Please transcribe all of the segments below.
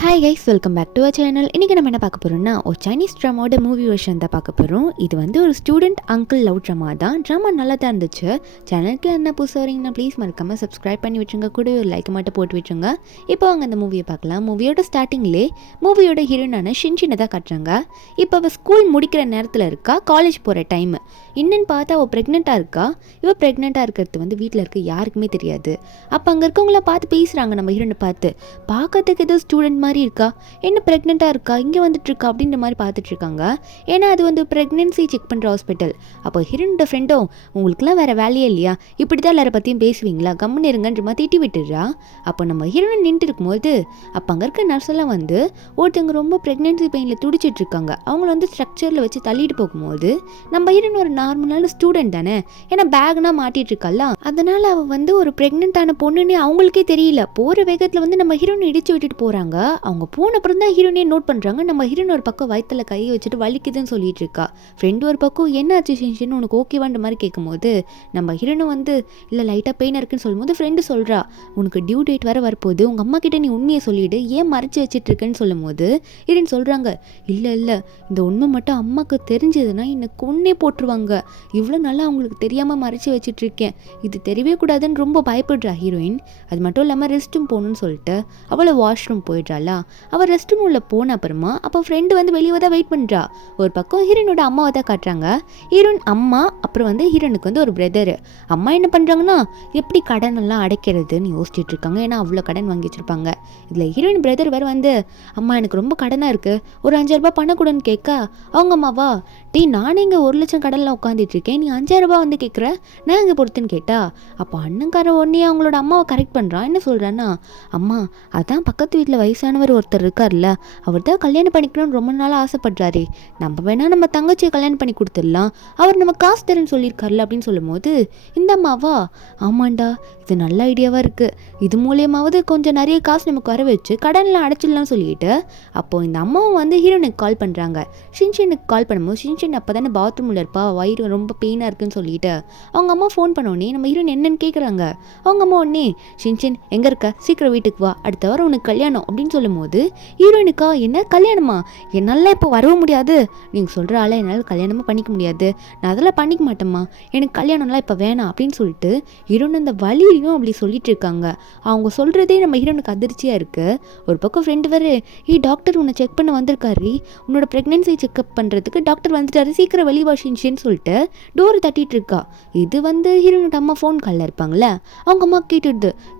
Hi guys, welcome back to our channel. இன்றைக்கி நம்ம என்ன பார்க்க போகிறோம்னா, ஒரு சைனீஸ் ட்ராமாவோட மூவி வெர்ஷன் தான் பார்க்க போகிறோம். இது வந்து ஒரு ஸ்டூடெண்ட் அங்கிள் லவ் ட்ராமா தான். ட்ராமா நல்லா தான் இருந்துச்சு. சேனலுக்கு என்ன புதுசாக வரீங்கன்னா ப்ளீஸ் மறக்காமல் சப்ஸ்கிரைப் பண்ணி விட்டுருங்க, கூட ஒரு லைக் மட்டும் போட்டு விட்டுருங்க. இப்போ அவங்க அந்த மூவியை பார்க்கலாம். மூவியோட ஸ்டார்டிங்லேயே மூவியோட ஹீரோயினான ஷின்சினை தான் காட்டுறாங்க. இப்போ அவள் ஸ்கூல் முடிக்கிற நேரத்தில் இருக்கா, காலேஜ் போகிற டைம். இன்னுன்னு பார்த்தா அவள் ப்ரெக்னெண்ட்டாக இருக்கா. இவள் ப்ரெக்னெண்ட்டாக இருக்கிறது வந்து வீட்டில் இருக்க யாருக்குமே தெரியாது. அப்போ அங்கே இருக்கவங்கள பார்த்து பேசுகிறாங்க. நம்ம ஹீரோனை பார்க்கறதுக்கு ஏதோ ஸ்டூடெண்ட் மாதிரி இருக்கா, என்ன ப்ரெக்னெண்ட்டாக இருக்கா, இங்கே வந்துட்டுருக்கா அப்படின்ற மாதிரி பார்த்துட்ருக்காங்க. ஏன்னா அது வந்து ப்ரெக்னென்சி செக் பண்ணுற ஹாஸ்பிட்டல். அப்போ ஹீரோனோட ஃப்ரெண்டும், உங்களுக்குலாம் வேறு வேலையே இல்லையா, இப்படி தான் எல்லாரை பற்றியும் பேசுவீங்களா, கம்முன்னு இருங்கன்ற மாதிரி திட்டி விட்டுடுறா. அப்போ நம்ம ஹீரோயின் நின்றுட்டு இருக்கும்போது அப்போ அங்கே இருக்க நர்ஸ் எல்லாம் வந்து ஒருத்தவங்க ரொம்ப ப்ரெக்னென்சி பெயினில் துடிச்சிட்டு இருக்காங்க. அவங்கள வந்து ஸ்ட்ரக்சரில் வச்சு தள்ளிட்டு போகும்போது நம்ம ஹீரோயின் ஒரு நார்மலான ஸ்டூடெண்ட் தானே, ஏன்னா பேக்னா மாட்டிட்டு இருக்கல, அதனால அவள் வந்து ஒரு ப்ரெக்னென்ட்டான பொண்ணுன்னு அவங்களுக்கே தெரியல. போகிற வேகத்தில் வந்து நம்ம ஹீரோயின் இடிச்சு விட்டுட்டு போகிறாங்க. அவங்க போன அப்புறம் தான் ஹீரோனே நோட் பண்ணுறாங்க. நம்ம ஹீரோயின் ஒரு பக்கம் வயிற்றுல கையை வச்சுட்டு வலிக்குதுன்னு சொல்லிட்டு இருக்கா. ஃப்ரெண்டு ஒரு பக்கம் என்ன ஆச்சு ஷின்சின், உனக்கு ஓகேவான்ற மாதிரி கேட்கும்போது நம்ம ஹீரோனை வந்து இல்லை லைட்டாக பெயின் இருக்குன்னு சொல்லும்போது ஃப்ரெண்டு சொல்கிறா, உனக்கு டியூ டேட் வர வரப்போகுது, உங்கள் அம்மா கிட்டே நீ உண்மையை சொல்லிவிடு, ஏன் மறைச்சி வச்சுட்டு இருக்கேன்னு சொல்லும்போது ஹீரோயின் சொல்கிறாங்க, இல்லை இந்த உண்மை மட்டும் அம்மாவுக்கு தெரிஞ்சதுன்னா என்னை கொன்னே போட்டுருவாங்க, இவ்வளோ நல்லா அவங்களுக்கு தெரியாமல் மறைச்சி வச்சுட்டு இருக்கேன், இது தெரியவே கூடாதுன்னு ரொம்ப பயப்படுறா ஹீரோயின். அது மட்டும் இல்லாமல் ரெஸ்ட் ரூம் போகணுன்னு சொல்லிட்டு அவளை வாஷ்ரூம் போயிடுறாளா. அவள் ரெஸ்ட் ரூம் உள்ள போன அப்புறமா அப்போ ஃப்ரெண்டு வந்து வெளியே தான் வெயிட் பண்ணுறா. ஒரு பக்கம் ஹீரோனோட அம்மாவை தான் காட்டுறாங்க. ஹீரோயின் அம்மா, அப்புறம் வந்து ஹீரோனுக்கு வந்து ஒரு பிரதர். அம்மா என்ன பண்ணுறாங்கன்னா, எப்படி கடன் எல்லாம் அடைக்கிறதுன்னு யோசிச்சுட்டு இருக்காங்க. ஏன்னா அவ்வளோ கடன் வாங்கி வச்சுருப்பாங்க. இதில் ஹீரோயின் பிரதர் வேறு வந்து, அம்மா எனக்கு ரொம்ப கடனாக இருக்குது, ஒரு 5,000 ரூபாய் பண்ண கூடன்னு கேட்க, அவங்க அம்மாவா, டீ நானே இங்கே 1,00,000 கடனில் உட்காந்துட்டு இருக்கேன், நீ 5,000 ரூபாய் வந்து கேட்குற, நான் இங்கே பொறுத்துன்னு கேட்டா. அப்போ அண்ணன்கார உடனே அவங்களோட அம்மாவை கரெக்ட் பண்ணுறான். என்ன சொல்கிறான்னா, அம்மா அதான் பக்கத்து வீட்டில் வயசானவர் ஒருத்தர் இருக்கார்ல, அவர் தான் கல்யாணம் பண்ணிக்கணும்னு ரொம்ப நாளாக ஆசைப்படுறாரு, நம்ம வேணா நம்ம தங்கச்சியை கல்யாணம் பண்ணி கொடுத்துடலாம், அவர் நம்ம காசு தரேன்னு சொல்லியிருக்காருல அப்படின்னு சொல்லும்போது இந்த அம்மாவா, ஆமாண்டா இது நல்ல ஐடியாவாக இருக்குது, இது மூலியமாவது கொஞ்சம் நிறைய காசு நமக்கு வர வச்சு கடனில் அடைச்சிடலாம்னு சொல்லிட்டு அப்போது இந்த அம்மாவும் வந்து ஹீரோனுக்கு கால் பண்ணுறாங்க. ஷின்சினுக்கு கால் பண்ணும்போது ஷின்சின் அப்போ தானே பாத்ரூமில் இருப்பா, வயிறு ரொம்ப பெயினாக இருக்குன்னு சொல்லிட்டு அவங்க அம்மா ஃபோன் பண்ணோடனே நம்ம ஹீரோன் என்னன்னு கேட்குறாங்க. அவங்க அம்மா உடனே, ஷின்சின் எங்கே இருக்க, சீக்கிரம் வீட்டுக்கு வா, அடுத்த வாரம் உனக்கு கல்யாணம் அப்படின்னு சொல்லும்போது ஹீரோயினுக்கா, என்ன கல்யாணமா, என்னால் இப்போ வரவும் முடியாது, நீங்கள் சொல்கிற ஆளை என்னால் கல்யாணமாக பண்ணிக்க முடியாது, நான் அதெல்லாம் பண்ணிக்க மாட்டேம்மா, எனக்கு கல்யாணம்லாம் இப்போ வேணாம் அப்படின்னு சொல்லிட்டு ஹீரோன் அந்த வலியும் அப்படி சொல்லிட்டு இருக்காங்க. அவங்க சொல்கிறதே நம்ம ஹீரோனுக்கு அதிர்ச்சியாக இருக்குது. ஒரு பக்கம் ஃப்ரெண்டு வேறு, டாக்டர் உன்னை செக் பண்ண வந்திருக்காரு, உன்னோட ப்ரெக்னென்சி செக்அப் பண்ணுறதுக்கு டாக்டர் வந்துட்டாரு, சீக்கிரம் வெளிவா ஷின்சின்னு சொல்லிட்டு டோரை தட்டிட்டு இருக்கா. இது வந்து ஹீரோனோட அம்மா ஃபோன் காலில் இருப்பாங்களே, அவங்க அம்மா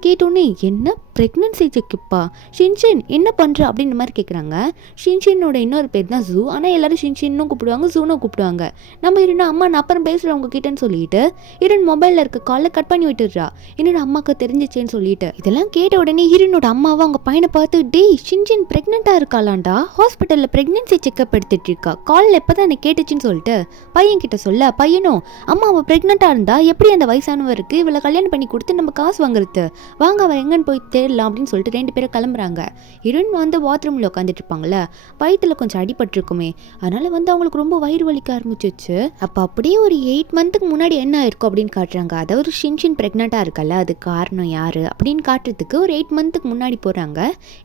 கேட்டோன்னே, என்ன ப்ரெக்னென்சி செக்கப்பா, ஷின்சின் என்ன பண்ணுற அப்படின்ற மாதிரி கேட்குறாங்க. ஷின்சினோட இன்னொரு பேர் தான் ஜூ, ஆனால் எல்லாரும் ஷின்சின்னும் கூப்பிடுவாங்க, ஜூனும் கூப்பிடுவாங்க. நம்ம ஹீரோனா அம்மா நான் அப்புறம் பேசுகிறேன் உங்ககிட்டன்னு சொல்லிட்டு ஹீரோன் மொபைலில் இருக்க காலில் கட் பண்ணி விட்டுடுறா. என்னோட அம்மாவுக்கு தெரிஞ்சிச்சேன்னு சொல்லிட்டு இதெல்லாம் கேட்ட உடனே ஹீரோனோட அம்மாவை அவங்க பையனை பார்த்து, டேய் ஷின்சின் ப்ரெக்னெண்ட்டாக இருக்காளாண்டா, ஹாஸ்பிட்டலில் ப்ரெக்னென்சி செக்அப் எடுத்துட்டு இருக்கா, காலில் எப்போ தான் எனக்கு கேட்டுச்சுன்னு சொல்லிட்டு பையன் கிட்ட சொல்ல, பையனும் அம்மா அவள் ப்ரெக்னெண்ட்டாக இருந்தா எப்படி அந்த வயசானவருக்கு இவளை கல்யாணம் பண்ணி கொடுத்து நம்ம காசு வாங்குறது, வாங்க அவள் எங்கன்னு போய் தேடலாம் அப்படின்னு சொல்லிட்டு 2 பேரும் கிளம்புறாங்க. ஹீரோயின் வந்து பாத்ரூமில் உட்காந்துட்டு இருப்பாங்களே, வயிற்றுல கொஞ்சம் அடிபட்டிருக்குமே, அதனால வந்து அவங்களுக்கு ரொம்ப வயிறு வலிக்க ஆரம்பிச்சிச்சு. அப்போ அப்படியே ஒரு 8 மந்த்துக்கு முன்னாடி என்ன ஆயிருக்கும் அப்படின்னு காட்டுறாங்க. அதாவது ஷின்சின் ப்ரெக்னெண்ட்டாக இருக்கல, அது காரணம் யார் அப்படின்னு காட்டுறதுக்கு ஒரு 8 மந்த்துக்கு முன்னாடி போகிறாங்க.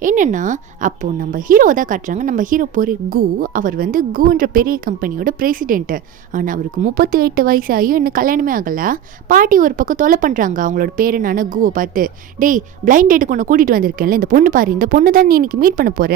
என்னென்னா அப்போது நம்ம ஹீரோ தான் காட்டுறாங்க. நம்ம ஹீரோ போகிற கு, அவர் வந்து குன்ற பெரிய கம்பெனியோட பிரசிடென்ட்டு. ஆனால் அவருக்கு 38 வயசு ஆகியும் இன்னும் கல்யாணமே ஆகலை. பாட்டி ஒரு பக்கம் தொலை பண்ணுறாங்க அவங்களோட பேரு நான குவை பார்த்து, டேய் பிளைண்ட் டேட்டுக்கு ஒன்று கூட்டிகிட்டு வந்திருக்கேன்ல, இந்த பொண்ணு பாரு, இந்த பொண்ணு தான் நீ இன்னைக்கு மீட் பண்ண போகிற,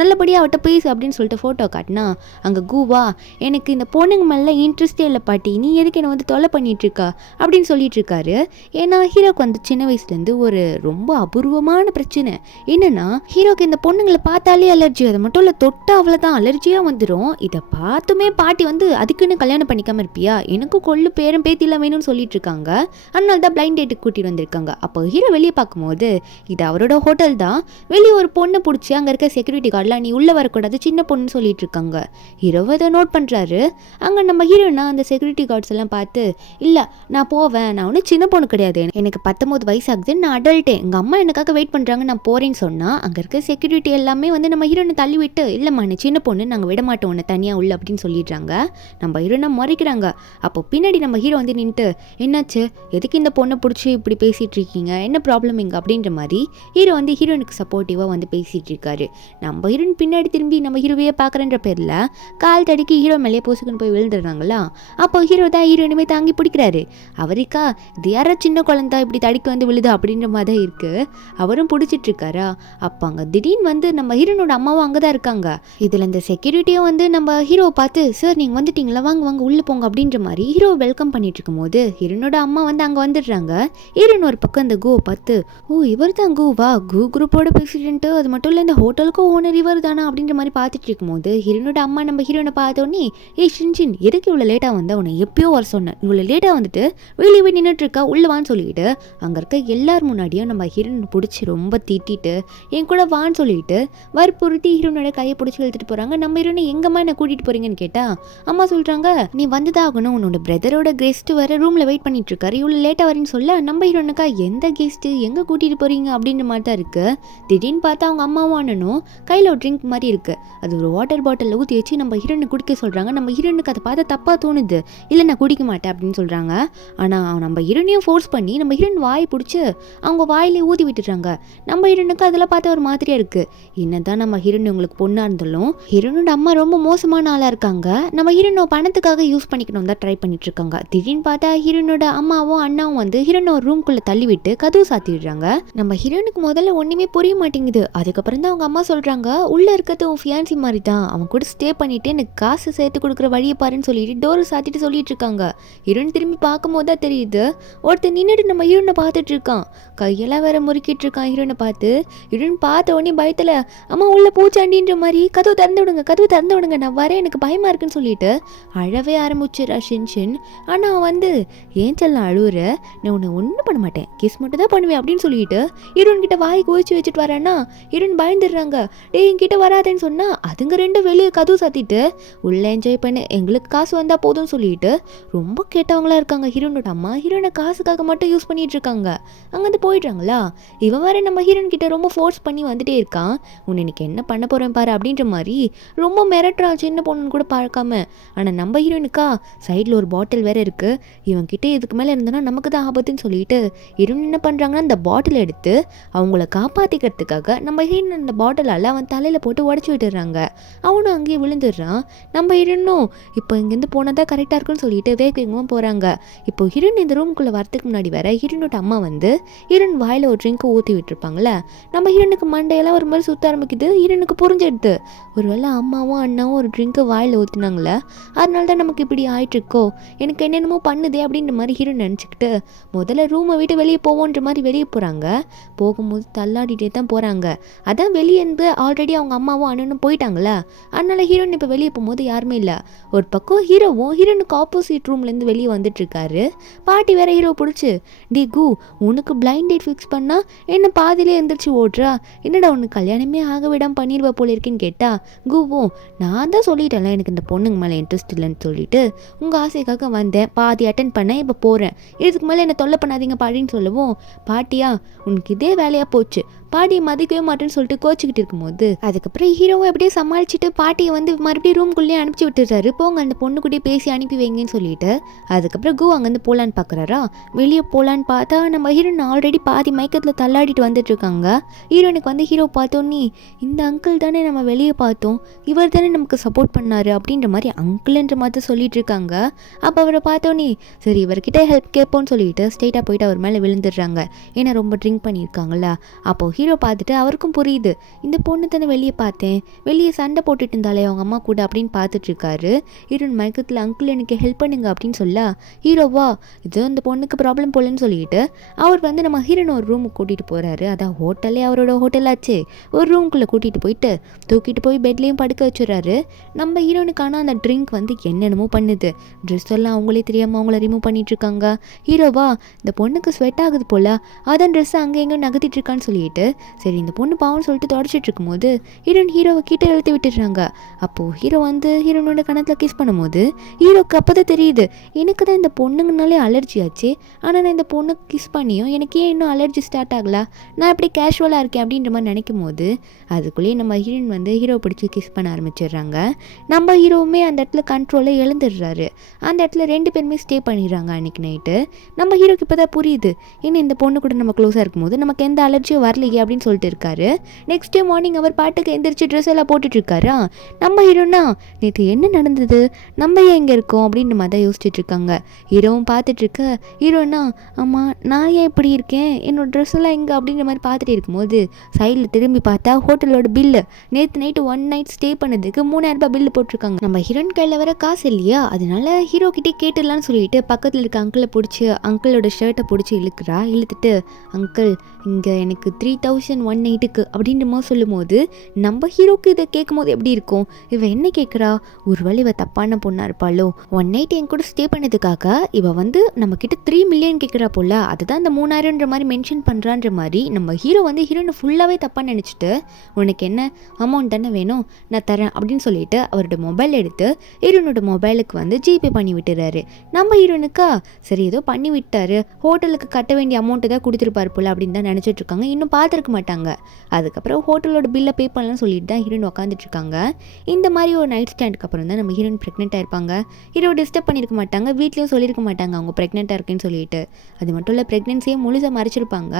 நல்லபடியாக அவட்ட பேசு அப்படின்னு சொல்லிட்டு ஃபோட்டோ காட்டினா அங்கே குவா, எனக்கு இந்த பொண்ணுங்க மேலே இன்ட்ரெஸ்டே இல்லை பாட்டி, நீ எதுக்கு என்னை வந்து தொலை பண்ணிட்டு இருக்கா அப்படின்னு சொல்லிட்டு இருக்காரு. ஏன்னா ஹீரோக்கு வந்து சின்ன வயசுலேருந்து ஒரு ரொம்ப அபூர்வமான பிரச்சனை என்னன்னா, ஹீரோக்கு இந்த பொண்ணுங்களை பார்த்தாலே அலர்ஜி, அதை மட்டும் இல்லை தொட்டா அவ்வளோதான் அலர்ஜியாக வந்துடும். இதை பார்த்துமே பாட்டி வந்து அதுக்குன்னு கல்யாணம் பண்ணிக்காமல் இருப்பியா, எனக்கும் கொள்ளு பேரும் பேத்திலாம் வேணும்னு சொல்லிட்டு இருக்காங்க. அதனால தான் பிளைண்ட் டேட்டுக்கு கூட்டிட்டு வந்திருக்காங்க. அப்போ ஹீரோ வெளியே பார்க்கும்போது இது அவரோட ஹோட்டல் தான். வெளியே ஒரு பொண்ணை பிடிச்சி அங்கே இருக்க செக்யூரிட்டி கார்டில் நீ உள்ளே வரக்கூடாது, சின்ன பொண்ணுன்னு சொல்லிட்டு இருக்காங்க. ஹீரோ அதை நோட் பண்ணுறாரு. அங்கே நம்ம ஹீரோனா அந்த செக்யூரிட்டி கார்ட்ஸ் எல்லாம் பார்த்து, இல்லை நான் போவேன், நான் ஒன்றும் சின்ன பொண்ணு கிடையாது, எனக்கு 19 வயசு ஆகுது, நான் அடல்ட்டே, எங்கள் அம்மா எனக்காக வெயிட் பண்ணுறாங்க, நான் போகிறேன்னு சொன்னால் அங்கே இருக்க செக்யூரிட்டி எல்லாமே வந்து நம்ம ஹீரோனை தள்ளி விட்டு, இல்லைம்மா நீ சின்ன பொண்ணு, நாங்கள் விட மாட்டோம் உன்னை தனியாக உள்ள அப்படின்னு சொல்லிடுறாங்க. நம்ம ஹீரோனை முறைக்கிறாங்க. அப்போ பின்னாடி நம்ம ஹீரோ வந்து நின்றுட்டு, என்னாச்சு, எதுக்கு இந்த பொண்ணை பிடிச்சி இப்படி பேசிகிட்டு இருக்கீங்க, என்ன ப்ராப்ளம் இங்கே அப்படின்ற மாதிரி ஹீரோ வந்து ஹீரோனுக்கு சப்போர்ட்டிவாக வந்து பேசிகிட்டு இருக்காரு. நம்ம ஹீரோயின் பின்னாடி திரும்பி நம்ம ஹீரோவையே பார்க்குறன்ற பேரில் கால் தடிக்கி ஹீரோ மேலேயே போசுக்குன்னு போய் விழுந்துடுறாங்களா. அப்போ ஹீரோ தான் ஹீரோயினுமே தாங்கி பிடிக்கிறாரு. அவருக்கா இது யாரா சின்ன குழந்தை இப்படி தடிக்கு வந்து விழுது அப்படின்ற மாதிரி தான் இருக்குது. அவரும் பிடிச்சிட்டு இருக்காரா. அப்போ அங்கே திடீர்னு வந்து நம்ம ஹீரோனோட அம்மாவும் அங்கே தான் இருக்காங்க. இதில் இந்த செக்யூரிட்டியும் வந்து நம்ம ஹீரோவை பார்த்து சார் நீங்கள் வந்துட்டீங்களா, வாங்க வாங்க உள்ளே போங்க அப்படின்ற மாதிரி ஹீரோ வெல்கம் பண்ணிட்டு இருக்கும் போது ஹீரோனோட அம்மா வந்து அங்கே வந்துடுறாங்க. ஹீரோன் ஒரு பக்கம் இந்த கோவை பார்த்து ஓ இவர் தான் கோவா, கோ குரூப்போட பிரசிடென்ட், அது மட்டும் இல்லை இந்த ஹோட்டலுக்கும் ஓனர் இவர் தானா அப்படின்ற மாதிரி பார்த்துட்டு இருக்கும்போது ஹீரோனோட அம்மா நம்ம ஹீரோனை பார்த்தோன்னே ஏய் ஷின்ஷின் எதுக்கு இவ்வளோ லேட்டாக வந்தா, உன்னை எப்பயோ வர சொன்னேன், இவ்வளோ லேட்டாக வந்துட்டு வெளியே போய் நின்றுட்டு இருக்கா, உள்ளவான்னு சொல்லிட்டு அங்கே இருக்க எல்லார் முன்னாடியும் நம்ம ஹீரோனை பிடிச்சி ரொம்ப திட்டிட்டு என் கூட வான்னு சொல்லிட்டு வற்புறுத்தி ஹீரோனோட கையை பிடிச்சி இழுத்துட்டு போகிறாங்க. நம்ம ஹீரோனை எங்கம்மா என்ன கூட்டிகிட்டு போகிறீங்கன்னு கேட்டால் அம்மா சொல்கிறாங்க நீ வந்துதான் ஆகணும், உன்னோட பிரதரோட கெஸ்ட் வர ரூமில் வெயிட் பண்ணிட்டு இருக்காரு, இவ்வளோ லேட்டாக வரேன்னு சொல்ல நம்ம ஹீரோனுக்கா எந்த கெஸ்ட்டு எங்கே கூட்டிகிட்டு போகிறீங்க அப்படின்ற மாதிரி தான் இருக்குது. திடீர்னு பார்த்தா அவங்க அம்மாவும் அண்ணனும் கையில் ஒரு ட்ரிங்க் மாதிரி இருக்குது, அது ஒரு வாட்டர் பாட்டிலில் ஊற்றி வச்சு நம்ம ஹீரோனை குடிக்க சொல்கிறாங்க. நம்ம ஹீரோனுக்கு அதை பார்த்தா தப்பாக தோணுது, இல்லை நான் குடிக்க மாட்டேன் அப்படின்னு சொல்கிறாங்க. ஆனால் நம்ம ஹீரோனையும் ஃபோர்ஸ் பண்ணி நம்ம ஹீரோன் வாய் பிடிச்சி அவங்க வாயிலே ஊதி விட்டுறாங்க. நம்ம ஹீரோனுக்கு அதெல்லாம் பார்த்தா ஒரு மாதிரியாக இருக்குது. என்னதான் நம்ம ஹீரோன் உங்களுக்கு பொண்ணாக இருந்தாலும் ஹீரோனோட அம்மா ரொம்ப மோசமான ஆளாக இருக்காங்க. நம்ம ஹீரோனை பணத்துக்காக யூஸ் பண்ணிக்கணும் தான் ட்ரை பண்ணிட்டு இருக்காங்க. திடீர்னு பார்த்தா ஹீரோனோட அம்மாவும் அண்ணாவும் வந்து ஹீரோனை ஒரு ரூம்குள்ளே தள்ளி விட்டு கதவு சாத்திடுறாங்க. நம்ம ஹீரோனுக்கு முதல்ல ஒன்றுமே புரிய மாட்டேங்குது. அதுக்கப்புறம் தான் அவங்க அம்மா சொல்கிறாங்க உள்ளே இருக்கிறது உன் ஃபியான்சி மாதிரி தான், அவன் கூட ஸ்டே பண்ணிட்டு எனக்கு காசு சேர்த்து கொடுக்குற வழியை பாருன்னு சொல்லிட்டு டோரை சாத்திட்டு சொல்லிட்டு இருக்காங்க. ஹீரோன் திரும்பி பார்க்கும் போது தான் தெரியுது ஒருத்தர் நின்றுட்டு நம்ம ஹீரோனை பார்த்துட்டு இருக்கான். கையெல்லாம் வேற முறுக்கிட்டு இருக்கான் ஹீரோனை பார்த்து. ஹீரோன் பார்த்த உடனே பயத்தில் அம்மா உள்ள பூச்சாண்டின்ற மாதிரி கதவு திறந்து விடுங்க, கதவு திறந்து விடுங்க, நான் வரேன், எனக்கு பயமா இருக்குன்னு சொல்லிட்டு அழவே ஆரம்பிச்சிடா ஷின்ஷின். ஆனால் வந்து ஏன் செல்லாம் அழுவுற, நான் உன்னை ஒன்றும் பண்ண மாட்டேன், கிஸ் மட்டும் தான் பண்ணுவேன் அப்படின்னு சொல்லிட்டு ஹீரோன் கிட்ட வாய் குவிச்சு வச்சுட்டு வரேன்னா ஹீரோன் பயந்துடுறாங்க. டேய் என்கிட்ட வராதேன்னு சொன்னா அதுங்க ரெண்டு வெளியே கதவு சாத்திட்டு உள்ள என்ஜாய் பண்ணு, எங்களுக்கு காசு வந்தா போதும்னு சொல்லிட்டு ரொம்ப கேட்டவங்களா இருக்காங்க. ஹீரோனோட அம்மா ஹீரோனை காசுக்காக மட்டும் யூஸ் பண்ணிட்டு இருக்காங்க. அங்கேருந்து போயிடுறாங்களா. இவன் வேற நம்ம ஹீரோன் கிட்ட ரொம்ப ஃபோர்ஸ் பண்ணி வந்துட்டே இருக்கான். உன்னை இன்னைக்கு என்ன பண்ண போறேன் பாரு அப்படின்ற மாதிரி ரொம்ப மிரட்டுறான் சின்ன பொண்ணுன்னு கூட பார்க்காம. ஆனால் நம்ம ஹீரோனுக்கா சைடில் ஒரு பாட்டில் வேற இருக்கு, இவன் கிட்டே இதுக்கு மேலே இருந்தனா நமக்கு தான் ஆபத்துன்னு சொல்லிட்டு ஹீரோன் என்ன பண்ணுறாங்கன்னா அந்த பாட்டில் எடுத்து அவங்கள காப்பாற்றிக்கிறதுக்காக நம்ம ஹீரோன் அந்த பாட்டிலால் அவன் தலையில் போட்டு உடச்சி விட்டுடுறாங்க. அவனும் அங்கேயே விழுந்துடுறான். நம்ம ஹீரோனும் இப்போ இங்கேருந்து போனால் தான் கரெக்டாக இருக்குன்னு சொல்லிட்டு வேகமாக போகிறாங்க. இப்போ ஹீரோன் இந்த ரூமுக்குள்ளே வரதுக்கு முன்னாடி வேற ஹீரோனோட அம்மா வந்து ஹீரோன் வாயில் ஒரு ட்ரிங்கை ஊற்றி விட்டுருப்பாங்களே. நம்ம ஹீரோனுக்கு மண்டையெல்லாம் ஒரு மாதிரி சுற்ற ஆரம்பிக்குது. ஹீரோனுக்கு புரிஞ்சிடுது ஒருவேளை அம்மாவும் அண்ணாவும் ஒரு ட்ரிங்கை வாயில் ஊற்றினாங்களே, அதனால தான் நமக்கு இப்படி ஆயிட்டுருக்கோ, எனக்கு என்னென்னமோ பண்ணுதே அப்படின்ற மாதிரி ஹீரோன் நினச்சிக்கிட்டு முதல்ல ரூமை விட்டு வெளியே போவோன்ற மாதிரி வெளியே போகிறாங்க. போகும்போது தள்ளாடிட்டே தான் போகிறாங்க. அதான் வெளியே இருந்து ஆல்ரெடி அவங்க அம்மாவும் அண்ணனும் போயிட்டாங்களே, அதனால ஹீரோன் இப்போ வெளியே போகும்போது யாருமே இல்லை. ஒரு பக்கம் ஹீரோவும் ஹீரோனுக்கு ஆப்போசிட் ரூம்லேருந்து வெளியே வந்துட்டுருக்காரு. பாட்டி வேற ஹீரோ பிடிச்சி டி கு உனக்கு பிளைண்ட் டேட் ஃபிக்ஸ் பண்ணால் என்ன பாதியிலே எழுந்திரிச்சு ஓடுறா, என்னடா உனக்கு கல்யாணமே ஆக விடாமல் பண்ணிடுவா போல இருக்குன்னு கேட்டால் குவும் நான் தான் சொல்லிட்டேன்ல எனக்கு இந்த பொண்ணுங்க மேலே இன்ட்ரெஸ்ட் இல்லைன்னு சொல்லிட்டு உங்கள் ஆசைக்காக வந்தேன், பாதி அட்டன் பண்ணேன், இப்போ போகிறேன், இதுக்கு மேலே என்னை தொல்லை பண்ணாதீங்க பாட்டின்னு சொல்லவும் பாட்டியா உனக்கு இதே வேலையாக போச்சு, பாட்டியை மதிக்கவே மாட்டேன்னு சொல்லிட்டு கோச்சிக்கிட்டு இருக்கும்போது அதுக்கப்புறம் ஹீரோவை எப்படியே சமாளிச்சுட்டு பாட்டியை வந்து மறுபடியும் ரூம்குள்ளேயே அனுப்பிச்சி விட்டுறாரு. போங்க அந்த பொண்ணு கூட பேசி அனுப்பி வைங்கன்னு சொல்லிட்டு அதுக்கப்புறம் கு அங்கேருந்து போகலான்னு பார்க்குறாரா. வெளியே போகலான்னு பார்த்தா நம்ம ஹீரோயின் ஆல்ரெடி பாதி மயக்கத்தில் தள்ளாடிட்டு வந்துட்டு இருக்காங்க. ஹீரோனுக்கு வந்து ஹீரோ பார்த்தோன்னே இந்த அங்கிள் தானே நம்ம வெளியே பார்த்தோம், இவர் தானே நமக்கு சப்போர்ட் பண்ணாரு அப்படின்ற மாதிரி அங்கிள்ன்ற மாதிரி சொல்லிட்டு இருக்காங்க. அப்போ அவரை பார்த்தோன்னே சரி இவர்கிட்ட ஹெல்ப் கேட்போன்னு சொல்லிட்டு ஸ்ட்ரெயிட்டாக போயிட்டு அவர் மேலே விழுந்துடுறாங்க. ஏன்னா ரொம்ப ட்ரிங்க் பண்ணியிருக்காங்களா. அப்போ ஹீரோ பார்த்துட்டு அவருக்கும் புரியுது இந்த பொண்ணு தானே வெளியே பார்த்தேன், வெளியே சண்டை போட்டுட்டு இருந்தாலே அவங்க அம்மா கூட அப்படின்னு பார்த்துட்டு இருக்காரு. ஹீரோன் மயக்கத்தில் அங்கிள் எனக்கு ஹெல்ப் பண்ணுங்க அப்படின்னு சொல்ல ஹீரோவா இது இந்த பொண்ணுக்கு ப்ராப்ளம் போலன்னு சொல்லிட்டு அவர் வந்து நம்ம ஹீரோனை ஒரு ரூமுக்கு கூட்டிகிட்டு போகிறாரு. அதான் ஹோட்டலே அவரோட ஹோட்டலாச்சு. ஒரு ரூமுக்குள்ளே கூட்டிகிட்டு போயிட்டு தூக்கிட்டு போய் பெட்லேயும் படுக்க வச்சுறாரு. நம்ம ஹீரோனுக்கான அந்த ட்ரிங்க் வந்து என்னென்னமோ பண்ணுது. ட்ரெஸ் எல்லாம் அவங்களே தெரியாமல் அவங்கள ரிமூவ் பண்ணிட்டு இருக்காங்க. ஹீரோவா இந்த பொண்ணுக்கு ஸ்வெட் ஆகுது போல, அதான் ட்ரெஸ் அங்கே எங்கே நகர்த்திட்டு இருக்கான்னு சொல்லிட்டு சரி இந்த பொண்ணு பாவம்னு சொல்லிட்டு தொடச்சிட்டு இருக்கும்போது ஹீரோவை கிட்ட இழுத்து விட்டுடுறாங்க. அப்போது ஹீரோ வந்து ஹீரோனோட கணத்தில் கிஸ் பண்ணும்போது ஹீரோக்கு அப்போ தான் தெரியுது எனக்கு தான் இந்த பொண்ணுங்கனாலே அலர்ஜி ஆச்சு, ஆனால் நான் இந்த பொண்ணு கிஸ் பண்ணியும் எனக்கு ஏன் இன்னும் அலர்ஜி ஸ்டார்ட் ஆகல, நான் எப்படி கேஷுவலாக இருக்கேன் அப்படின்ற மாதிரி நினைக்கும் போது அதுக்குள்ளேயே நம்ம ஹீரோயின் வந்து ஹீரோ பிடிச்சி கிஸ் பண்ண ஆரம்பிச்சிடுறாங்க. நம்ம ஹீரோவுமே அந்த இடத்துல கண்ட்ரோலில் எழுந்துடுறாரு. அந்த இடத்துல ரெண்டு பேருமே ஸ்டே பண்ணிடுறாங்க அன்றைக்கி நைட்டு. நம்ம ஹீரோக்கு இப்போ தான் புரியுது இன்னும் இந்த பொண்ணு கூட நம்ம க்ளோஸாக இருக்கும்போது நமக்கு எந்த அலர்ஜியும் வரலையே பரவாயில்லையே அப்படின்னு சொல்லிட்டு இருக்காரு. நெக்ஸ்ட் டே மார்னிங் அவர் பாட்டுக்கு எந்திரிச்சு ட்ரெஸ் எல்லாம் போட்டுட்டு இருக்காரா. நம்ம ஹீரோனா நேற்று என்ன நடந்தது, நம்ம ஏன் இங்கே இருக்கோம் அப்படின்னு மாதிரி தான் யோசிச்சுட்டு இருக்காங்க. ஹீரோவும் பார்த்துட்டு இருக்க, ஹீரோனா ஆமாம் நான் ஏன் இப்படி இருக்கேன், என்னோட ட்ரெஸ் எல்லாம் எங்கே அப்படின்ற மாதிரி பார்த்துட்டு இருக்கும்போது சைடில் திரும்பி பார்த்தா ஹோட்டலோட பில்லு நேற்று நைட்டு 1 நைட் ஸ்டே பண்ணதுக்கு 3000 ரூபாய் பில்லு போட்டிருக்காங்க. நம்ம ஹீரோயின் கையில் வர காசு இல்லையா, அதனால ஹீரோ கிட்டே கேட்டுடலான்னு சொல்லிட்டு பக்கத்தில் இருக்க அங்கிளை பிடிச்சி அங்கிளோட ஷர்ட்டை பிடிச்சி இழுத்துட்டு அங்கிள் இங்கே எனக்கு 3000 1 நைட்டுக்கு அப்படின்ற மாதிரி சொல்லும் போது நம்ம ஹீரோக்கு இதை கேட்கும் போது எப்படி இருக்கும், இவ என்ன கேட்குறா, ஒருவேளை இவ தப்பான பொண்ணா இருப்பாளோ, 1 நைட் என் கூட ஸ்டே பண்ணதுக்காக இவ வந்து நம்ம கிட்ட 3 மில்லியன் கேட்குறா போல, அதுதான் இந்த 3000ன்ற மாதிரி மென்ஷன் பண்ணுறான்ற மாதிரி நம்ம ஹீரோ வந்து ஹீரோனை ஃபுல்லாகவே தப்பாக நினச்சிட்டு உனக்கு என்ன அமௌண்ட் தானே வேணும் நான் தரேன் அப்படின்னு சொல்லிட்டு அவரோட மொபைல் எடுத்து ஹீரோனோட மொபைலுக்கு வந்து ஜிபே பண்ணி விட்டுறாரு. நம்ம ஹீரோனுக்கா சரி ஏதோ பண்ணி விட்டாரு, ஹோட்டலுக்கு கட்ட வேண்டிய அமௌண்ட்டு தான் கொடுத்துருப்பாரு போல அப்படின்னு தான் நினச்சிட்டு இருக்காங்க. இன்னும் பார்த்துருக்க மாட்டாங்க. அதுக்கப்புறம் ஹோட்டலோட பில்லை பே பண்ணலாம்னு சொல்லிட்டு தான் ஹீரோயின் உட்காந்துட்டு இருக்காங்க. இந்த மாதிரி ஒரு நைட் ஸ்டாண்டுக்கு அப்புறம் தான் நம்ம ஹீரோயின் ப்ரெக்னென்ட் ஆயிருப்பாங்க. ஹீரோ டிஸ்டர்ப் பண்ணியிருக்க மாட்டாங்க, வீட்லேயும் சொல்லியிருக்க மாட்டாங்க அவங்க ப்ரெக்னென்ட்டாக இருக்குன்னு சொல்லிட்டு. அது மட்டும் இல்லை ப்ரெக்னென்சியை முழுசாக மறைச்சிருப்பாங்க.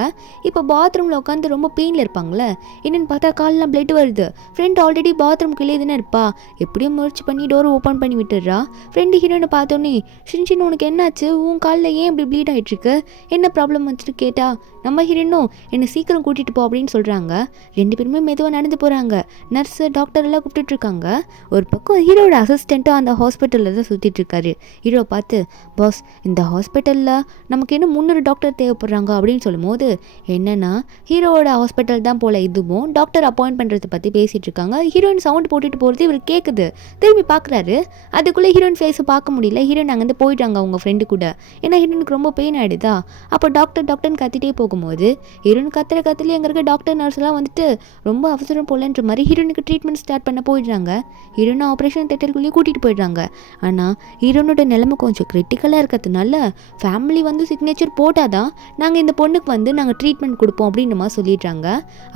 இப்போ பாத்ரூமில் உட்காந்து ரொம்ப பெயினில் இருப்பாங்களே, என்னென்னு பார்த்தா காலெலாம் பிளட் வருது. ஃப்ரெண்ட் ஆல்ரெடி பாத்ரூம்குள்ளே தானே இருப்பா, எப்படியும் முயற்சி பண்ணி டோரை ஓப்பன் பண்ணி விட்டுடுறா. ஃப்ரெண்டு ஹீரோனை பார்த்தோன்னே சின்ன உனக்கு என்னாச்சு, உன் காலில் ஏன் இப்படி ப்ளீட் ஆகிட்டுருக்கு, என்ன ப்ராப்ளம் வந்துட்டு கேட்டா நம்ம ஹீரோனும் என்னை சீக்கிரம் கூட்டிகிட்டு போ அப்படின்னு சொல்கிறாங்க. 2 பேருமே மெதுவாக நடந்து போகிறாங்க. நர்ஸு டாக்டர் எல்லாம் கூப்பிட்டுட்ருக்காங்க. ஒரு பக்கம் ஹீரோட அசிஸ்டண்ட்டும் அந்த ஹாஸ்பிட்டலில் தான் சுற்றிட்டு இருக்காரு. ஹீரோ பார்த்து பாஸ் இந்த ஹாஸ்பிட்டலில் நமக்கு இன்னும் 300 டாக்டர் தேவைப்படுறாங்க அப்படின்னு சொல்லும் போது என்னென்னா ஹீரோவோட ஹாஸ்பிட்டல் தான் போல் இதுவும் டாக்டர் அப்பாயிண்ட் பண்ணுறதை பற்றி பேசிகிட்டு இருக்காங்க. ஹீரோயின் சவுண்ட் போட்டுட்டு போகிறது இவர் கேட்குது. திரும்பி பார்க்குறாரு, அதுக்குள்ளே ஹீரோயின் ஃபேஸை பார்க்க முடியல. ஹீரோயின் அங்கேருந்து போயிட்டாங்க அவங்க ஃப்ரெண்டு கூட. ஏன்னா ஹீரோனுக்கு ரொம்ப பெயின் ஆகிடுதா. அப்போ டாக்டர்னு கத்திட்டே போகும்போது ஹீரோயின் கத்துலேயே அங்கே இருக்க டாக்டர் நர்ஸ்லாம் வந்துட்டு ரொம்ப அவசரம் போலன்ற மாதிரி ஹீரோனுக்கு ட்ரீட்மெண்ட் ஸ்டார்ட் பண்ண போயிடுறாங்க. ஹீரோனை ஆப்ரேஷன் தேட்டருக்குள்ளேயே கூட்டிகிட்டு போயிடுறாங்க. ஆனால் ஹீரோனோட நிலைமை கொஞ்சம் கிரிட்டிக்கலாக இருக்கிறதுனால ஃபேமிலி வந்து சிக்னேச்சர் போட்டால் தான் நாங்கள் இந்த பொண்ணுக்கு வந்து நாங்கள் ட்ரீட்மெண்ட் கொடுப்போம் அப்படின்ற மாதிரி சொல்லிடுறாங்க.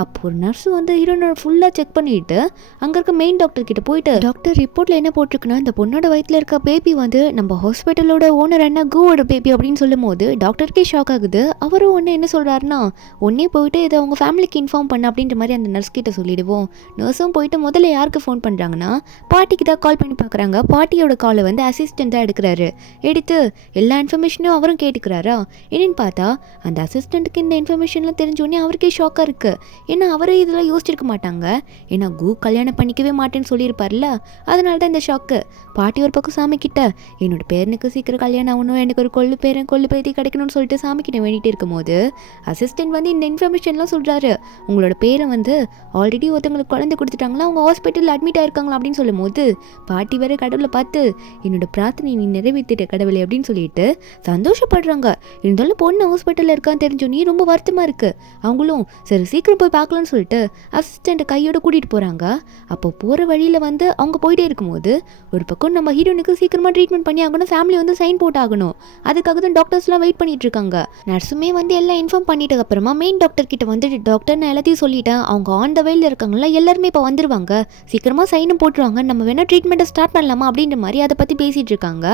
அப்போ ஒரு நர்ஸ் வந்து ஹீரோனோட ஃபுல்லாக செக் பண்ணிவிட்டு அங்கே இருக்க மெயின் டாக்டர் கிட்ட போயிட்டு டாக்டர் ரிப்போர்ட்டில் என்ன போட்டிருக்குன்னா இந்த பொண்ணோட வயிற்றில் இருக்க பேபி வந்து நம்ம ஹாஸ்பிட்டலோட ஓனர் என்ன கூவோட பேபி அப்படின்னு சொல்லும் போது டாக்டருக்கே ஷாக் ஆகுது. அவரும் ஒன்று என்ன சொல்கிறாருன்னா ஒன்னே போயிட்டு இதை அவங்க ஃபேமிலிக்கு இன்ஃபார்ம் பண்ண அப்படின்ற மாதிரி அந்த நர்ஸ் கிட்ட சொல்லிடுவோம். நர்ஸும் போயிட்டு முதல்ல யாருக்கு ஃபோன் பண்ணுறாங்கன்னா பாட்டிக்கு தான் கால் பண்ணி பார்க்குறாங்க. பாட்டியோட காலை வந்து அசிஸ்டன்ட் தான் எடுக்கிறாரு. எடுத்து எல்லா இன்ஃபர்மேஷனும் அவரும் கேட்டுக்கிறாரா. என்னன்னு பார்த்தா அந்த அசிஸ்டண்ட்டுக்கு இந்த இன்ஃபர்மேஷன்லாம் தெரிஞ்சோடனே அவருக்கே ஷாக்காக இருக்குது. ஏன்னா அவரே இதெல்லாம் யோசிச்சிருக்க மாட்டாங்க. ஏன்னா கல்யாணம் பண்ணிக்கவே மாட்டேன்னு சொல்லியிருப்பார்ல, அதனால தான் இந்த ஷாக்கு. பாட்டி ஒரு பக்கம் சாமி கிட்ட என்னோட பேரனுக்கு சீக்கிரம் கல்யாணம் ஆகணும், எனக்கு ஒரு கொள்ளு பேத்தி கிடைக்கணும்னு சொல்லிட்டு சாமி கிட்ட வேண்டிகிட்டு இருக்கும்போது அசிஸ்டன்ட் வந்து இந்த இன்ஃபர்மேஷன்லாம் சொல்கிறாரு. உங்களோட பேரை வந்து ஆல்ரெடி ஒருத்தவங்களுக்கு குழந்தை கொடுத்துட்டாங்களா, அவங்க ஹாஸ்பிட்டலில் அட்மிட் ஆயிருக்காங்களா அப்படின்னு சொல்லும் போது பாட்டி வேறு கடவுளை பார்த்து என்னோட பிரார்த்தனை நீ நிறைவேற்றிட்ட கடவுளை அப்படின்னு சொல்லிட்டு சந்தோஷப்படுறாங்க. இருந்தாலும் பொண்ணு ஹாஸ்பிட்டலில் இருக்கான்னு தெரிஞ்சோன்னே ரொம்ப வருத்தமாக இருக்குது. அவங்களும் சரி சீக்கிரம் போய் பார்க்கலான்னு சொல்லிட்டு அசிஸ்டண்ட்டை கையோட கூட்டிகிட்டு போகிறாங்க. அப்போ போகிற வழியில் வந்து அவங்க போயிட்டே இருக்கும்போது ஒரு பக்கம் நம்ம ஹீரோனுக்கு சீக்கிரமாக ட்ரீட்மெண்ட் பண்ணி ஆகணும், ஃபேமிலி வந்து சைன் போட்டு ஆகணும். அதுக்காக தான் டாக்டர்ஸ்லாம் வெயிட் பண்ணிட்டு இருக்காங்க. நர்ஸுமே வந்து எல்லாம் இன்ஃபார்ம் பண்ணிட்டு அப்புறமா மெயின் டாக்டர் கிட்ட வந்துட்டு டாக்டர் நான் எல்லாத்தையும் சொல்லிட்டேன், அவங்க ஆன் த வேல இருக்காங்களா, எல்லாருமே இப்போ வந்துருவாங்க, சீக்கிரமாக சைனும் போட்டுருவாங்க, நம்ம வேணா ட்ரீட்மெண்ட்டை ஸ்டார்ட் பண்ணலாமா அப்படின்ற மாதிரி அதை பற்றி பேசிகிட்டு இருக்காங்க.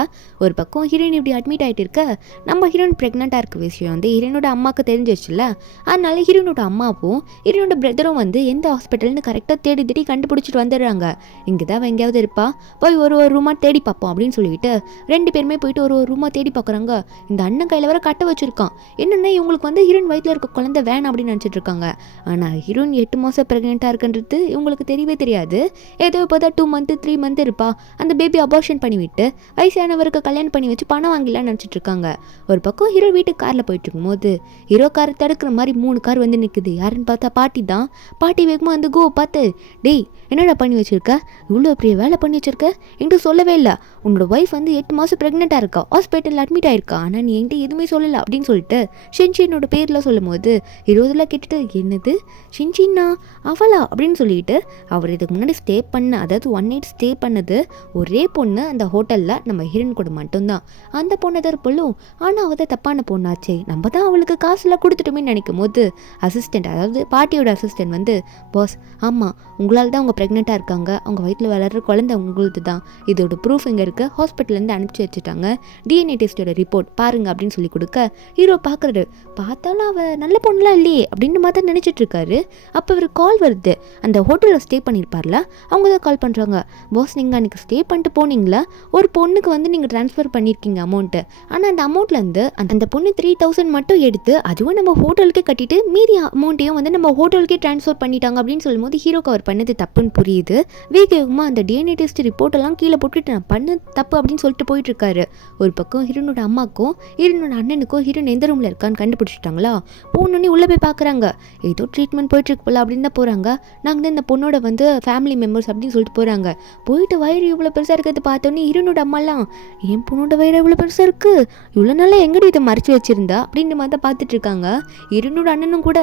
ஒரு பக்கம் ஹீரோயின் இப்படி அட்மிட் ஆகிட்டு இருக்க நம்ம ஹீரோயின் ப்ரெக்னெண்ட்டாக இருக்க விஷயம் வந்து ஹீரோனோட அம்மாவுக்கு தெரிஞ்சிச்சுல. அதனால ஹீரோனோட அம்மாவும் ஹீரோனோட பிரதரும் வந்து எந்த ஹாஸ்பிட்டல்னு கரெக்டாக தேடி கண்டுபிடிச்சிட்டு வந்துடுறாங்க. இங்கே தான் எங்கேயாவது இருப்பா, போய் ஒரு ரூமாக தேடி பார்ப்போம் அப்படின்னு சொல்லிட்டு 2 பேருமே போயிட்டு ஒரு ரூமாக தேடி பார்க்குறாங்க. இந்த அண்ணன் கையில் வர கட்ட வச்சிருக்கான். என்னென்னா இவங்களுக்கு வந்து ஹீரோயின் வயிற்றில் இருக்க குழந்தை வேணாம் அப்படின்னு நினச்சிட்டு இருக்காங்க. ஆனால் ஹீரோயின் 8 மாதம் ப்ரெக்னெண்ட்டாக இருக்குன்றது இவங்களுக்கு தெரியவே தெரியாது. ஏதோ இப்போ தான் 2 மந்த் 3 மந்த் இருப்பா, அந்த பேபி அபார்ஷன் பண்ணிவிட்டு வயசானவருக்கு கல்யாணம் பண்ணி வச்சு பணம் வாங்கிலான்னு நினச்சிட்டு இருக்காங்க. ஒரு பக்கம் ஹீரோ வீட்டுக்கு காரில் போயிட்டு இருக்கும்போது ஹீரோ காரை தடுக்கிற மாதிரி 3 கார் வந்து நிற்குது. யாருன்னு பார்த்தா பாட்டி தான். பாட்டி வேகமாக வந்து கோ பார்த்து டேய் என்னடா பண்ணி வச்சிருக்க, இவ்வளோ பெரிய வேலை பண்ணி வச்சிருக்க, என்கிட்ட சொல்லவே இல்லை, உன்னோட ஒய்ஃப் வந்து 8 மாதம் ப்ரெக்னெண்ட்டாக இருக்கா, ஹாஸ்பிட்டலில் அட்மிட் ஆயிருக்கா, ஆனால் நீ என்கிட்ட எதுவுமே சொல்லலை அப்படின்னு சொல்லிட்டு ஷின்ஷினோட பேரில் சொல்லும் போது இருபதுல கேட்டுட்டு என்னது ஷின்ஷின்னா அவளா அப்படின்னு சொல்லிட்டு அவர் இதுக்கு முன்னாடி ஸ்டே பண்ண, அதாவது 1 நைட் ஸ்டே பண்ணது ஒரே பொண்ணு அந்த ஹோட்டலில் நம்ம ஹீரோயின் கூட மட்டும்தான். அந்த பொண்ணை தான் பொல்லும், ஆனால் அவள் தான் தப்பான பொண்ணாச்சே, நம்ம தான் அவளுக்கு காசுலாம் கொடுத்துட்டோமே நினைக்கும் போது அசிஸ்டண்ட், அதாவது பாட்டியோட அசிஸ்டண்ட் வந்து பாஸ் ஆமாம் உங்களால் தான் அவங்க ப்ரெக்னெண்ட்டாக இருக்காங்க, அவங்க வயிற்றில் வளர்கிற குழந்தை உங்களுக்கு தான், இதோட ப்ரூஃப் இங்கே இருக்குது, ஹாஸ்பிட்டல்லேருந்து அனுப்பிச்சி வச்சுட்டாங்க, டிஎன்ஏ டெஸ்ட்டோட ரிப்போர்ட் பாருங்க அப்படின்னு சொல்லி கொடுக்க ஹீரோ பார்க்குறாரு. பார்த்தாலும் அவள் நல்ல பொண்ணுலாம் இல்லையே அப்படின்னு அப்படின்ற மாதிரி தான் நினச்சிட்டு இருக்காரு. அப்போ இவர் கால் வருது. அந்த ஹோட்டலில் ஸ்டே பண்ணியிருப்பார்ல, அவங்க தான் கால் பண்ணுறாங்க. பாஸ், நீங்கள் அன்றைக்கி ஸ்டே பண்ணிட்டு போனீங்களா, ஒரு பொண்ணுக்கு வந்து நீங்கள் ட்ரான்ஸ்ஃபர் பண்ணியிருக்கீங்க அமௌண்ட்டு. ஆனால் அந்த அமௌண்ட்லேருந்து அந்த பொண்ணு 3000 மட்டும் எடுத்து அதுவும் நம்ம ஹோட்டலுக்கே கட்டிட்டு மீதி அமௌண்ட்டையும் வந்து நம்ம ஹோட்டலுக்கே ட்ரான்ஸ்ஃபர் பண்ணிட்டாங்க அப்படின்னு சொல்லும்போது ஹீரோக்கு அவர் பண்ணது தப்புன்னு புரியுது. வேகமாக அந்த டிஎன்ஏ டெஸ்ட் ரிப்போர்ட்டெல்லாம் கீழே போட்டுட்டு நான் பண்ண தப்பு அப்படின்னு சொல்லிட்டு போயிட்டு இருக்காரு. ஒரு பக்கம் ஹீரோனோட அம்மாக்கும் ஹீரோனோட அண்ணனுக்கும் ஹீரோன் எந்த ரூமில் இருக்கான்னு கண்டுபிடிச்சிட்டாங்களா. போனோடனே உள்ளே போய் பார்க்குறாங்க. ஏதோ ட்ரீட்மெண்ட் போயிட்டு இருக்கு போல அப்படின்னு தான் போகிறாங்க. நாங்கள் தான் இந்த பொண்ணோட வந்து ஃபேமிலி மெம்பர்ஸ் அப்படின்னு சொல்லிட்டு போகிறாங்க. போயிட்டு வயிறு இவ்வளோ பெருசாக இருக்கிறது பார்த்தோன்னே ஹீரோனோட அம்மாலாம், என் பொண்ணோட வயிறு இவ்வளோ பெருசாக இருக்குது, இவ்வளோ நாளாக எங்கடி இதை மறைச்சி வச்சிருந்தா அப்படின்ற மாதிரி தான் பார்த்துட்டு இருக்காங்க. ஹீரோனோட அண்ணனும் கூட,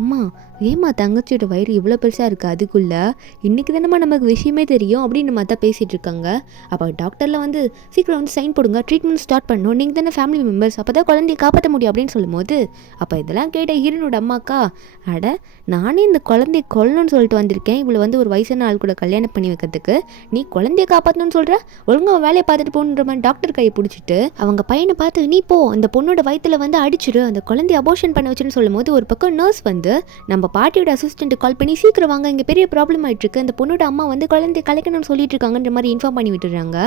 அம்மா ஏம்மா தங்கச்சியோட வயிறு இவ்வளோ பெருசாக இருக்குது, அதுக்குள்ளே இன்றைக்கி தானம்மா நமக்கு விஷயமே தெரியும் அப்படின்னு மாதிரி தான் பேசிகிட்டு இருக்காங்க. அப்போ டாக்டரில் வந்து சீக்கிரம் வந்து சைன் போடுங்க, ட்ரீட்மெண்ட் ஸ்டார்ட் பண்ணணும், நீங்கள் தானே ஃபேமிலி மெம்பர்ஸ், அப்போ தான் குழந்தைய காப்பாற்ற முடியும் அப்படின்னு சொல்லும்போது, அப்போ இதெல்லாம் கேட்ட ஹீரோனோட அம்மாக்கா, அட நானே இந்த குழந்தைய கொல்லணும்னு சொல்லிட்டு வந்திருக்கேன், இவ்வளோ வந்து ஒரு வயசான ஆள் கூட கல்யாணம் பண்ணி வைக்கிறதுக்கு, நீ குழந்தைய காப்பாற்றணும்னு சொல்கிற, ஒழுங்காக வேலையை பார்த்துட்டு போகணுன்ற மாதிரி டாக்டர் கையை பிடிச்சிட்டு அவங்க பையனை பார்த்து, நீ போ அந்த பொண்ணோட வயிற்றுல வந்து அடிச்சிடு, அந்த குழந்தைய அபோர்ஷன் பண்ண வச்சுன்னு சொல்லும்போது, ஒரு பக்கம் நர்ஸ் வந்து நம்ம பாட்டியோட அசிஸ்டன்ட் கால் பண்ணி சீக்கிரம் வாங்க, இங்கே பெரிய ப்ராப்ளம் ஆகிட்டு இருக்கு, அந்த பொண்ணோட அம்மா வந்து குழந்தைய கலைக்கணும்னு சொல்லிட்டு இருக்காங்கன்ற மாதிரி இன்ஃபார்ம் பண்ணி விட்டுறாங்க.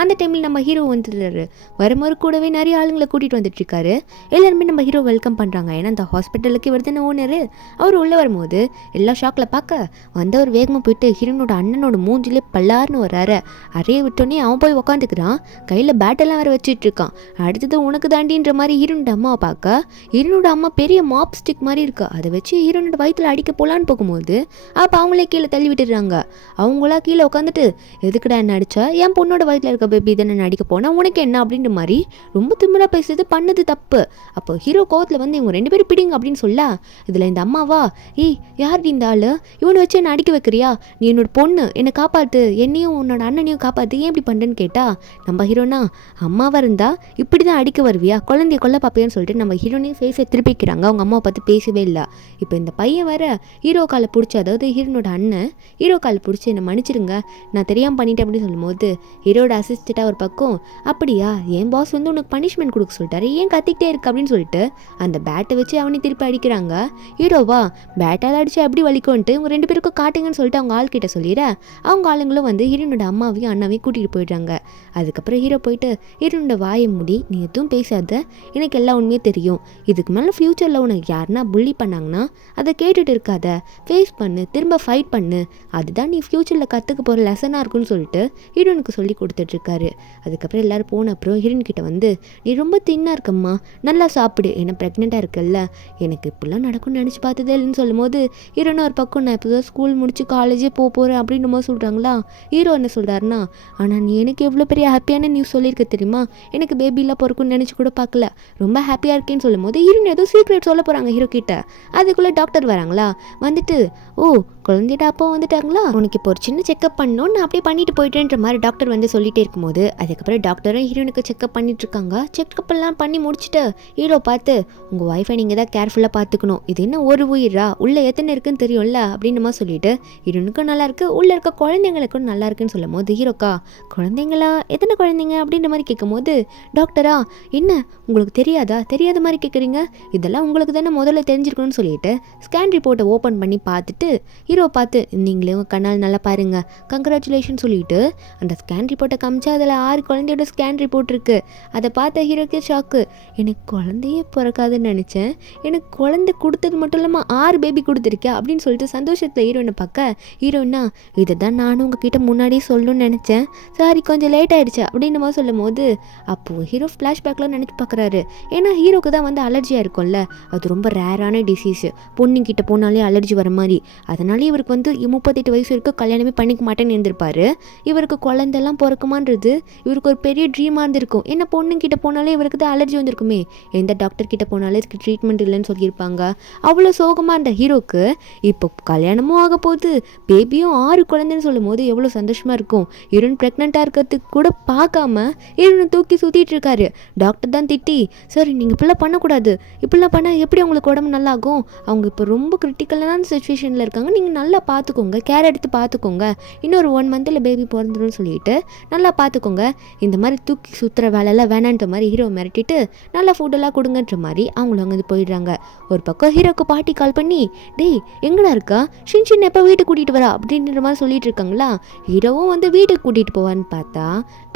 அந்த டைமில் நம்ம ஹீரோ வந்துடுறாரு. வரும்போது கூடவே நிறைய ஆளுங்களை கூட்டிகிட்டு வந்துட்டு இருக்காரு. எல்லாருமே நம்ம ஹீரோ வெல்கம் பண்ணுறாங்க. ஏன்னா அந்த ஹாஸ்பிட்டலுக்கு வருதுன்னு ஓனரு அவர் உள்ளே வரும்போது எல்லா ஷாக்கில் பார்க்க வந்தவர் வேகமாக போயிட்டு ஹீரோனோட அண்ணனோட மூஞ்சிலே பல்லாருன்னு வராரு. அறையை விட்டோன்னே அவன் போய் உக்காந்துக்கிறான். கையில் பேட்டெல்லாம் வேறு வச்சுட்டு இருக்கான். அடுத்தது உனக்கு தாண்டின்ற மாதிரி ஹீரோனோட அம்மாவை பார்க்க ஹீரோனோட அம்மா பெரிய மாப் ஸ்டிக் மாதிரி இருக்கு, அதை வச்சு ஹீரோனோட வயிற்றுல அடிக்க போலான்னு போகும்போது அப்போ அவங்களே கீழே தள்ளி விட்டுடுறாங்க. அவங்களா கீழே உட்காந்துட்டு, எதுக்குடா என்ன அடிச்சா, என் பொண்ணோட வயிற்றுல இருக்க பேபி தானே என்ன அடிக்க போனா, உனக்கு என்ன அப்படின்ற மாதிரி ரொம்ப திமிரா பேசுறது, பண்ணது தப்பு. அப்போ ஹீரோ கோவத்தில் வந்து இவங்க 2 பேரும் பிடிங்க அப்படின்னு சொல்ல, இதில் இந்த அம்மாவா, ஏய் யார் இந்த ஆள், இவனை வச்சு என்ன அடிக்க வைக்கிறியா, நீ என்னோட பொண்ணு, என்னை காப்பாற்று, என்னையும் உன்னோட அண்ணனையும் காப்பாற்று, ஏன் இப்படி பண்ணுறேன்னு கேட்டா, நம்ம ஹீரோனா அம்மாவாக இருந்தா இப்படி தான் அடிக்க வருவியா, குழந்தைய கொல்ல பார்ப்பேன்னு சொல்லிட்டு நம்ம ஹீரோனையும் ஃபேஸை திருப்பிக்கிறாங்க. அவங்க அம்மாவை பார்த்து பேசவே இல்லை. இப்போ இந்த பையன் வர ஹீரோ காலை பிடிச்சி, அதாவது ஹீரோனோட அண்ணன் ஹீரோ காலை பிடிச்சி என்னை மன்னிச்சிருங்க, நான் தெரியாமல் பண்ணிட்டேன் அப்படின்னு சொல்லும்போது ஹீரோட அசிஸ்டண்ட்டாக ஒரு பக்கம், அப்படியா என் பாஸ் வந்து உனக்கு பனிஷ்மெண்ட் கொடுக்க சொல்லிட்டாரு, ஏன் கத்திக்கிட்டே இருக்கு அப்படின்னு சொல்லிட்டு அந்த பேட்டை வச்சு அவனை திருப்பி அடிக்கிறாங்க. ஹீரோவா பேட்டால் அடிச்சு எப்படி வலிக்கும்ன்ட்டு இவங்க 2 பேருக்கும் காட்டுங்கன்னு சொல்லிட்டு அவங்க ஆள்கிட்ட சொல்லிட அவங்க ஆளுங்களும் வந்து ஹீரோனோட அம்மாவையும் அண்ணாவையும் கூட்டிகிட்டு போயிடுறாங்க. அதுக்கப்புறம் ஹீரோ போயிட்டு, ஹீரோனோட வாயை மூடி, நீ எதுவும் பேசாத, எனக்கு எல்லா உண்மையே தெரியும், இதுக்கு மேலே ஃப்யூச்சரில் உனக்கு யாருன்னா புள்ளி பண்ணாங்கன்னா அதை கேட்டுட்டு இருக்காத, ஃபேஸ் பண்ணு, திரும்ப ஃபைட் பண்ணு, அதுதான் நீ ஃப்யூச்சரில் கற்றுக்க போகிற லெசனாக இருக்குன்னு சொல்லிட்டு ஹீரோனுக்கு சொல்லி கொடுத்துட்ருக்காரு. அதுக்கப்புறம் எல்லோரும் போன அப்புறம் ஹீரோன் கிட்ட வந்து, நீ ரொம்ப தின்னாக இருக்கம்மா, நல்லா சாப்பிடு, ஏன்னா ப்ரெக்னெண்ட்டாக இருக்குல்ல, எனக்கு இப்படிலாம் நடக்கும்னு நினச்சி பார்த்ததே இல்லைன்னு சொல்லும்போது ஹீரோன்னு ஒரு பக்கம், நான் இப்போ தான் ஸ்கூல் முடிச்சு காலேஜே போகிறேன் அப்படின்னு போது சொல்கிறாங்களா. ஹீரோ என்ன சொல்கிறாருன்னா, ஆனால் நீ எனக்கு எவ்வளோ பெரிய ஹாப்பியான நியூஸ் சொல்லியிருக்க தெரியுமா, எனக்கு பேபிலாம் பிறக்கும்னு நினச்சி கூட பார்க்கல, ரொம்ப ஹாப்பியாக இருக்கேன்னு சொல்லும்போது ஹீரோன் ஏதோ சீக்ரெட் சொல்ல போகிறாங்க ஹீரோ கிட்ட. அதுக்குள்ளே டாக்டர் வராங்களா, வந்துட்டு, ஓ குழந்தையோட அப்பா வந்துட்டாங்களா, உனக்கு இப்போ ஒரு சின்ன செக்அப் பண்ணணும், நான் அப்படியே பண்ணிட்டு போயிட்டேன்ற மாதிரி டாக்டர் வந்து சொல்லிட்டே இருக்கும்போது அதுக்கப்புறம் டாக்டரும் ஹீரோனுக்கு செக்அப் பண்ணிட்டு இருக்காங்க. செக்அப் எல்லாம் பண்ணி முடிச்சுட்டு ஹீரோ பார்த்து, உங்கள் ஒய்ஃபை நீங்கள் தான் கேர்ஃபுல்லாக பார்த்துக்கணும், இது என்ன ஒரு உயிரா, உள்ளே எத்தனை இருக்குன்னு தெரியும்ல அப்படின்னு மாதிரி சொல்லிட்டு ஹீரோனுக்கும் நல்லா இருக்கு, உள்ளே இருக்க குழந்தைங்களுக்கும் நல்லா இருக்குன்னு சொல்லும் போது ஹீரோக்கா, குழந்தைங்களா, எத்தனை குழந்தைங்க அப்படின்ற மாதிரி கேட்கும் போது டாக்டரா, என்ன உங்களுக்கு தெரியாதா, தெரியாத மாதிரி கேட்குறீங்க, இதெல்லாம் உங்களுக்கு தானே முதல்ல தெரிஞ்சிருக்கணும்னு சொல்லிட்டு ஸ்கேன் ரிப்போர்ட்டை ஓப்பன் பண்ணி பார்த்துட்டு ஹீரோ பார்த்து, நீங்களே உங்கள் கண்ணால் நல்லா பாருங்கள், கங்க்ராச்சுலேஷன் சொல்லிட்டு அந்த ஸ்கேன் ரிப்போர்ட்டை காமிச்சா அதில் 6 குழந்தையோட ஸ்கேன் ரிப்போர்ட் இருக்குது. அதை பார்த்த ஹீரோக்கே ஷாக்கு, எனக்கு குழந்தையே பிறக்காதுன்னு நினச்சேன், எனக்கு குழந்தை கொடுத்தது மட்டும் இல்லாமல் 6 பேபி கொடுத்துருக்கா அப்படின்னு சொல்லிட்டு சந்தோஷத்தில் ஹீரோனை பார்க்க, ஹீரோனா இதை தான் நானும் உங்ககிட்ட முன்னாடியே சொல்லணும்னு நினச்சேன், சாரி கொஞ்சம் லேட் ஆகிடுச்சு அப்படின்னு மாதிரி சொல்லும் போது அப்போது ஹீரோ ஃப்ளாஷ்பேக்கில் நினச்சி பார்க்குறாரு. ஏன்னா ஹீரோக்கு தான் வந்து அலர்ஜியாக இருக்கும்ல, அது ரொம்ப ரேரான டிசீஸு, பொண்ணுங்கிட்ட போனாலே அலர்ஜி வர மாதிரி, அதனாலே இவருக்கு வந்து 38 வயசு வரைக்கும் கல்யாணமே பண்ணிக்க மாட்டேன்னு இருந்திருப்பாரு. இவருக்கு குழந்தைலாம் பிறக்குமான்றது இவருக்கு ஒரு பெரிய ட்ரீமாக இருந்திருக்கும். ஏன்னா பொண்ணுங்கிட்ட போனாலே இவருக்கு தான் அலர்ஜி வந்திருக்குமே, எந்த டாக்டர் கிட்ட போனாலே இதுக்கு ட்ரீட்மெண்ட் இல்லைன்னு சொல்லியிருப்பாங்க. அவ்வளோ சோகமாக இருந்த ஹீரோக்கு இப்போ கல்யாணமும் ஆக போகுது, பேபியும் 6 குழந்தைன்னு சொல்லும் போது எவ்வளோ சந்தோஷமாக இருக்கும். ஹீரோன் ப்ரெக்னெண்ட்டாக இருக்கிறதுக்கு கூட பார்க்காம ஹீரோனை தூக்கி சுற்றிட்டு இருக்காரு. டாக்டர் தான் திட்டி, சரி நீங்கள் இப்படிலாம் பண்ணக்கூடாது, இப்படிலாம் பண்ணால் எப்படி அவங்களுக்கு உடம்பு நல்லாகும், அவங்க இப்போ ரொம்ப கிரிட்டிக்கலான சுச்சுவேஷனில் இருக்காங்க, நீங்கள் நல்லா பார்த்துக்கோங்க, கேர் எடுத்து பார்த்துக்கோங்க, இன்னொரு 1 மந்தில் பேபி பிறந்துடும் சொல்லிட்டு நல்லா பார்த்துக்கோங்க, இந்த மாதிரி தூக்கி சுற்றுற வேலையெல்லாம் வேணான்ற மாதிரி ஹீரோ மிரட்டிட்டு நல்லா ஃபுட்டெல்லாம் கொடுங்கன்ற மாதிரி அவங்கள அங்கே போயிடுறாங்க. ஒரு பக்கம் ஹீரோக்கு பாட்டி கால் பண்ணி, டேய் எங்கடா இருக்கா, ஷின்சின் எப்போ வீட்டுக்கு கூட்டிகிட்டு வரா அப்படின்ற மாதிரி சொல்லிட்டு இருக்காங்களா. ஹீரோவும் வந்து வீட்டுக்கு கூட்டிகிட்டு போவான்னு பார்த்தா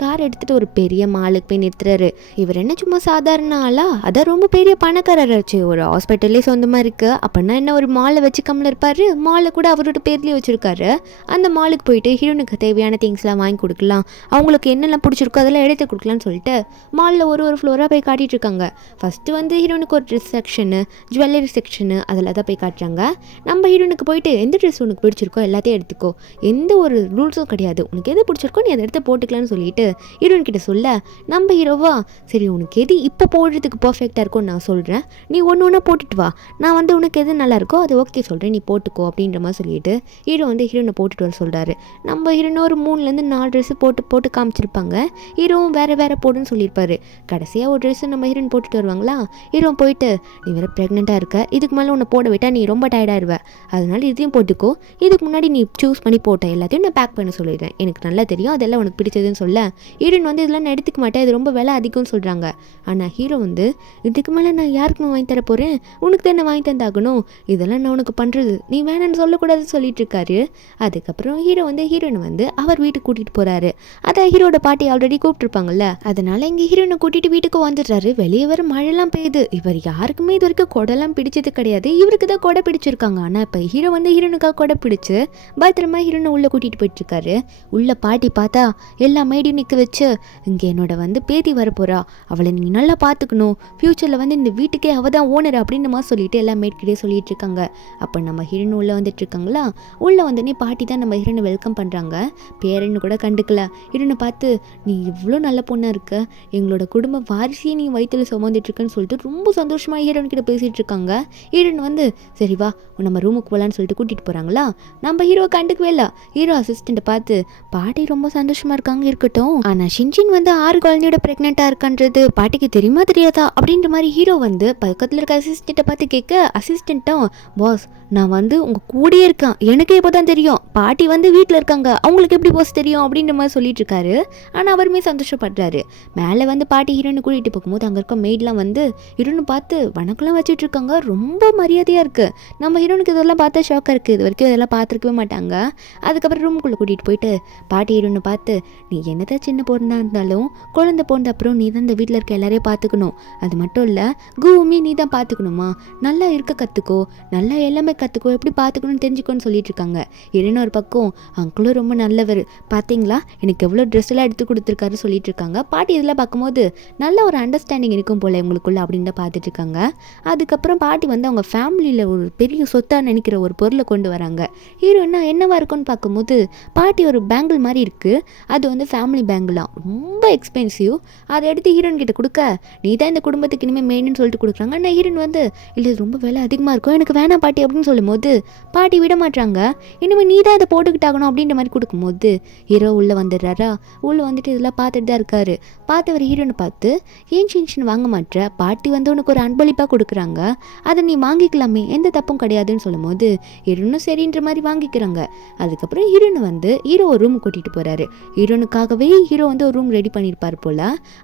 கார் எடுத்துகிட்டு ஒரு பெரிய மாலுக்கு போய் நிறுத்துறாரு. இவர் என்ன சும்மா சாதாரண ஆளா, அதான் ரொம்ப பெரிய பணக்காரராச்சு, ஒரு ஹாஸ்பிட்டல்லே சொந்தமாக இருக்குது, அப்படின்னா என்ன ஒரு மாலை வச்சுக்காமல் இருப்பார், மாலை கூட அவரோட பேர்லேயே வச்சுருக்காரு. அந்த மாலுக்கு போயிட்டு ஹீரோனுக்கு தேவையான திங்ஸ்லாம் வாங்கி கொடுக்கலாம், அவங்களுக்கு என்னெல்லாம் பிடிச்சிருக்கோ அதெல்லாம் எடுத்து கொடுக்கலான்னு சொல்லிட்டு மாலில் ஒரு ஃப்ளோராக போய் காட்டிகிட்டு இருக்காங்க. ஃபஸ்ட்டு வந்து ஹீரோனுக்கு ஒரு ட்ரெஸ் செக்ஷனு, ஜுவல்லரி செக்ஷனு அதில் தான் போய் காட்டுறாங்க. நம்ம ஹீரோனுக்கு போயிட்டு எந்த ட்ரெஸ் உனக்கு பிடிச்சிருக்கோ எல்லாத்தையும் எடுத்துக்கோ, எந்த ஒரு ரூல்ஸும் கிடையாது, உனக்கு எது பிடிச்சிருக்கோ நீ அதை எடுத்து போட்டுக்கலான்னு சொல்லிட்டு ஹீரோயின் கிட்ட சொல்ல, நம்ம ஹீரோவா சரி உனக்கு எது இப்போ போடுறதுக்கு பர்ஃபெக்டாக இருக்கும்னு நான் சொல்கிறேன், நீ ஒன்று ஒன்றா போட்டுட்டு வா, நான் வந்து உனக்கு எது நல்லா இருக்கோ அது ஓகே சொல்கிறேன், நீ போட்டுக்கோ அப்படின்ற மாதிரி சொல்லிட்டு ஹீரோ வந்து ஹீரோனை போட்டுட்டு வர சொல்கிறாரு. நம்ம ஹீரோனை ஒரு 3-4 ட்ரெஸ்ஸு போட்டு காமிச்சிருப்பாங்க. ஹீரோவும் வேறு போடுன்னு சொல்லியிருப்பாரு. கடைசியாக ஒரு ட்ரெஸ்ஸு நம்ம ஹீரோயின் போட்டுட்டு வருவாங்களா. ஹீரோ போயிட்டு, நீ வேறு ப்ரெக்னெண்ட்டாக இருக்க, இதுக்கு மேலே உன்னை போட விட்டால் நீ ரொம்ப டயர்டாகிடுவ, அதனால இதையும் போட்டுக்கோ, இதுக்கு முன்னாடி நீ சூஸ் பண்ணி போட்ட எல்லாத்தையும் நான் பேக் பண்ண சொல்லிடுறேன், எனக்கு நல்லா தெரியும் அதெல்லாம் உனக்கு பிடிச்சதுன்னு சொல்ல, ஹீரோயின் வந்து இதெல்லாம் நான் எடுத்துக்க மாட்டேன், இது ரொம்ப விலை அதிகம்னு சொல்கிறாங்க. ஆனால் ஹீரோ வந்து இதுக்கு மேலே நான் யாருக்குமே வாங்கி தர போகிறேன், உனக்கு தானே வாங்கி தந்தாகணும், இதெல்லாம் நான் உனக்கு பண்ணுறது, நீ வேணான்னு சொல்லக்கூடாதுன்னு சொல்லிட்டு இருக்காரு. அதுக்கப்புறம் ஹீரோ வந்து ஹீரோயினை வந்து அவர் வீட்டுக்கு கூட்டிகிட்டு போகிறாரு. அதை ஹீரோட பாட்டி ஆல்ரெடி கூப்பிட்டுருப்பாங்கல்ல, அதனால இங்கே ஹீரோயினை கூட்டிகிட்டு வீட்டுக்கு வந்துடுறாரு. வெளியே வர மழைலாம் பெய்யுது. இவர் யாருக்குமே இது வரைக்கும் கொடைலாம் பிடிச்சது கிடையாது, இவருக்கு தான் கொடை பிடிச்சிருக்காங்க. ஆனால் இப்போ ஹீரோ வந்து ஹீரோனுக்காக கொடை பிடிச்சு பத்திரமா ஹீரோனை உள்ளே கூட்டிகிட்டு போயிட்டுருக்காரு. உள்ள பாட்டி பார்த்தா எல்லா மேடையும் நிற்க வச்சு, இங்கே என்னோட வந்து பேத்தி வரப்போகிறா, அவளை நீங்கள் நல்லா பார்த்துக்கணும், ஃப்யூச்சரில் வந்து இந்த வீட்டுக்கே அவள் தான் ஓனர் அப்படின்னு மாதிரி சொல்லிட்டு எல்லா மேட்கிட்டே சொல்லிட்டு இருக்காங்க. அப்போ நம்ம ஹீரோனு உள்ளே வந்துட்டு இருக்காங்களா. உள்ளே வந்தோடனே பாட்டி தான் நம்ம ஹீரோனை வெல்கம் பண்ணுறாங்க. பேரன்னு கூட கண்டுக்கல. ஹீரோனை பார்த்து, நீ இவ்வளோ நல்ல பொண்ணாக இருக்க, எங்களோட குடும்ப வாரிசையே நீ வயிற்றில் சுமந்துட்டுருக்குன்னு சொல்லிட்டு ரொம்ப சந்தோஷமாக ஹீரோன் கிட்ட பேசிகிட்டு இருக்காங்க. ஹீரோன் வந்து சரி வா நம்ம ரூமுக்கு போகலான்னு சொல்லிட்டு கூட்டிகிட்டு போகிறாங்களா. நம்ம ஹீரோ கண்டுக்கவே இல்லை. ஹீரோ அசிஸ்டண்ட்டை பார்த்து, பாட்டி ரொம்ப சந்தோஷமாக இருக்காங்க இருக்கட்டும், ஆனால் ஷின்சின் வந்து 6 குழந்தையோட ப்ரெக்னெண்ட்டாக இருக்கான்றது பாட்டிக்கு தெரியுமா தெரியாதா அப்படின்ற மாதிரி ஹீரோ வந்து பக்கத்தில் இருக்க அசிஸ்டண்ட்டை பார்த்து கேட்க, அசிஸ்டண்ட்டும் பாஸ் நான் வந்து உங்கள் கூடயே இருக்கேன், எனக்கு இப்போ தான் தெரியும், பாட்டி வந்து வீட்டில் இருக்காங்க, அவங்களுக்கு எப்படி பாஸ் தெரியும் அப்படின்ற மாதிரி சொல்லிட்டு இருக்காரு. ஆனால் அவருமே சந்தோஷப்படுறாரு. மேலே வந்து பாட்டி ஹீரோனை கூட்டிகிட்டு போகும்போது அங்கே இருக்க மெய்ட்லாம் வந்து ஹீரோனை பார்த்து வணக்கம்லாம் வச்சுட்டு இருக்காங்க. ரொம்ப மரியாதையாக இருக்குது. நம்ம ஹீரோனுக்கு இதெல்லாம் பார்த்தா ஷாக்காக இருக்குது, இது வரைக்கும் இதெல்லாம் பார்த்துருக்கவே மாட்டாங்க. அதுக்கப்புறம் ரூமுக்குள்ளே கூட்டிகிட்டு போயிட்டு பாட்டி ஹீரோனை பார்த்து, நீ என்னதான் சின்ன பொண்ணாக இருந்தாலும் குழந்தை போன்ற அப்புறம் நீ தான் இந்த வீட்டில் இருக்க எல்லாரையும் பார்த்துக்கணும், அது மட்டும் இல்லை கூவுமே நீ தான் பார்த்துக்கணுமா, நல்லா இருக்க கற்றுக்கோ, நல்லா எல்லாமே கற்றுக்கோ, எப்படி பார்த்துக்கணும்னு தெரிஞ்சுக்கோன்னு சொல்லிட்டு இருக்காங்க. ஹீரோயின் ஒரு பக்கம், அங்கிளும் ரொம்ப நல்லவர், பார்த்தீங்களா எனக்கு எவ்வளோ ட்ரெஸ் எல்லாம் எடுத்து கொடுத்துருக்காரு சொல்லிட்டு இருக்காங்க. பாட்டி இதெல்லாம் பார்க்கும்போது நல்ல ஒரு அண்டர்ஸ்டாண்டிங் இருக்கும் போல இவங்களுக்குள்ள அப்படின்னு தான் பார்த்துட்டு இருக்காங்க. அதுக்கப்புறம் பாட்டி வந்து அவங்க ஃபேமிலியில் ஒரு பெரிய சொத்தாக நினைக்கிற ஒரு பொருளை கொண்டு வராங்க. ஹீரோயினா என்னவா இருக்குன்னு பார்க்கும்போது பாட்டி ஒரு பேங்கிள் மாதிரி இருக்குது, அது வந்து ஃபேமிலி பேங்கிளாம், ரொம்ப எக்ஸ்பென்சிவ். அதை எடுத்து ஹீரோயின் கிட்ட கொடுக்க, நீ தான் இந்த குடும்பத்துக்கு இனிமேல் மெயின்னு சொல்லிட்டு கொடுக்குறாங்க. ஆனால் ஹீரோயின் வந்து இல்லை இது ரொம்ப விலை அதிகமாக இருக்கும், எனக்கு வேணாம் பாட்டி அப்படின்னு சொல்லும்போது பாட்டி விட மாட்டாங்க. இனிமேல் நீ தான் இதை போட்டுக்கிட்டாகணும் அப்படின்ற மாதிரி கொடுக்கும்போது ஹீரோ உள்ளே வந்துடுறாரா. உள்ளே வந்துட்டு இதெல்லாம் பார்த்துட்டு தான் இருக்காரு. பார்த்தவர் ஹீரோனை பார்த்து, ஏன் ஷின்சின் வாங்க மாட்டேற, பாட்டி வந்து உனக்கு ஒரு அன்பளிப்பாக கொடுக்குறாங்க, அதை நீ வாங்கிக்கலாமே, எந்த தப்பும் கிடையாதுன்னு சொல்லும்போது ஹீரோனும் சரின்ற மாதிரி வாங்கிக்கிறாங்க. அதுக்கப்புறம் ஹீரோனை வந்து ஹீரோ ஒரு ரூம் கூட்டிகிட்டு போகிறாரு. ஹீரோனுக்காகவே ஹீரோ வந்து ஒரு ரூம் ரெடி பண்ணியிருப்பார் போல்.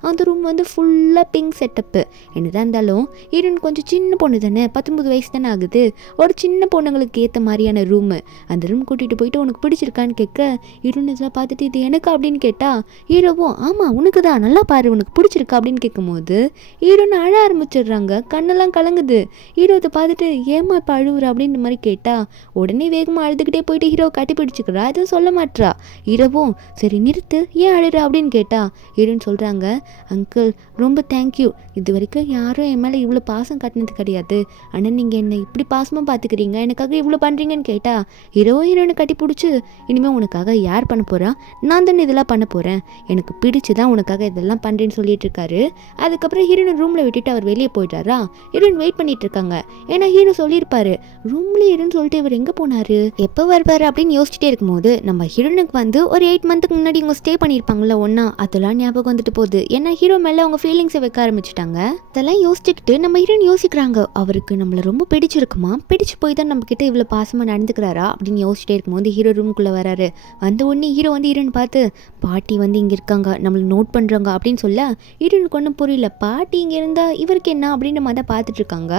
அந்த ரூம் வந்து ஃபுல்லாக பிங்க் செட்டப்பு. என்னதான் இருந்தாலும் ஹீரோன் கொஞ்சம் சின்ன பொண்ணு தானே, 19 வயசு தானே ஆகுது, ஒரு சின்ன பொண்ணுங்களுக்கு ஏற்ற மாதிரியான ரூமு. அந்த ரூம் கூட்டிகிட்டு போயிட்டு உனக்கு பிடிச்சிருக்கான்னு கேட்க, ஹீரோன் இதெல்லாம் பார்த்துட்டு இது எனக்கு அப்படின்னு கேட்டால் ஹீரோவும் ஆமாம் உனக்கு தான், நல்லா பாரு உனக்கு பிடிச்சிருக்கா அப்படின்னு கேட்கும்போது ஹீரோன்னு அழ ஆரம்பிச்சிடுறாங்க. கண்ணெல்லாம் கலங்குது. ஹீரோத்தை பார்த்துட்டு ஏமா இப்போ அழுவுற அப்படின்ற மாதிரி கேட்டால் உடனே வேகமாக அழுதுகிட்டே போயிட்டு ஹீரோ கட்டி பிடிச்சிக்கிறா, எதுவும் சொல்ல மாட்டா. ஹீரோவும் சரி நிறுத்து, ஏன் அழுற அப்படின்னு கேட்டால் ஹீரோன்னு சொல்கிறாங்க, அங்கிள் ரொம்ப தேங்க்யூ, இது வரைக்கும் யாரும் என் மேலே இவ்வளோ பாசம் காட்டினது கிடையாது, ஆனால் நீங்கள் என்னை இப்படி பாசமாக பார்த்துக்கிறீங்க, எனக்காக இவ்வளோ பண்ணுறீங்கன்னு கேட்டால் ஹீரோயினை கட்டி பிடிச்சி, இனிமேல் உனக்காக யார் பண்ண போகிறா, நான் தானே இதெல்லாம் பண்ண போகிறேன், எனக்கு பிடிச்சி தான் உனக்காக இதெல்லாம் பண்ணுறேன்னு சொல்லிட்டு இருக்காரு. அதுக்கப்புறம் ஹீரோயின் ரூமில் விட்டுட்டு அவர் வெளியே போயிட்டாரா. ஹீரோயின் வெயிட் பண்ணிட்டு இருக்காங்க. ஏன்னா ஹீரோ சொல்லியிருப்பாரு ரூம்லேயே இருன்னு சொல்லிட்டு இவர் எங்கே போனாரு, எப்போ வருவார் அப்படின்னு யோசிச்சுட்டே இருக்கும்போது நம்ம ஹீரோனுக்கு வந்து ஒரு 8 மந்த்துக்கு முன்னாடி இவங்க ஸ்டே பண்ணியிருப்பாங்களா ஒன்றா, அதெல்லாம் ஞாபகம் வந்துட்டு போகுது. ஏன்னா ஹீரோ மேலே அவங்க ஃபீலிங்ஸை வைக்க ஆரம்பிச்சிட்டாங்க. அதெல்லாம் யோசிச்சுக்கிட்டு நம்ம ஹீரோயின் யோசிக்கிறாங்க, அவருக்கு நம்மளை ரொம்ப பிடிச்சிருக்குமா, பிடிச்சு போய் தான் நம்ம கிட்ட இவ்வளோ பாசமாக நடந்துக்கிறாரா அப்படின்னு யோசிச்சிட்டே இருக்கும்போது ஹீரோ ரூமுக்குள்ளே வராரு. வந்த உடனே ஹீரோ வந்து ஹீரோயின் பார்த்து பாட்டி வந்து இங்கே இருக்காங்க, நம்மளை நோட் பண்ணுறாங்க அப்படின்னு சொல்ல ஹீரோனுக்கு ஒன்றும் புரியல. பாட்டி இங்கே இருந்தால் இவருக்கு என்ன அப்படின்ற மாதிரி தான் பார்த்துட்டு இருக்காங்க.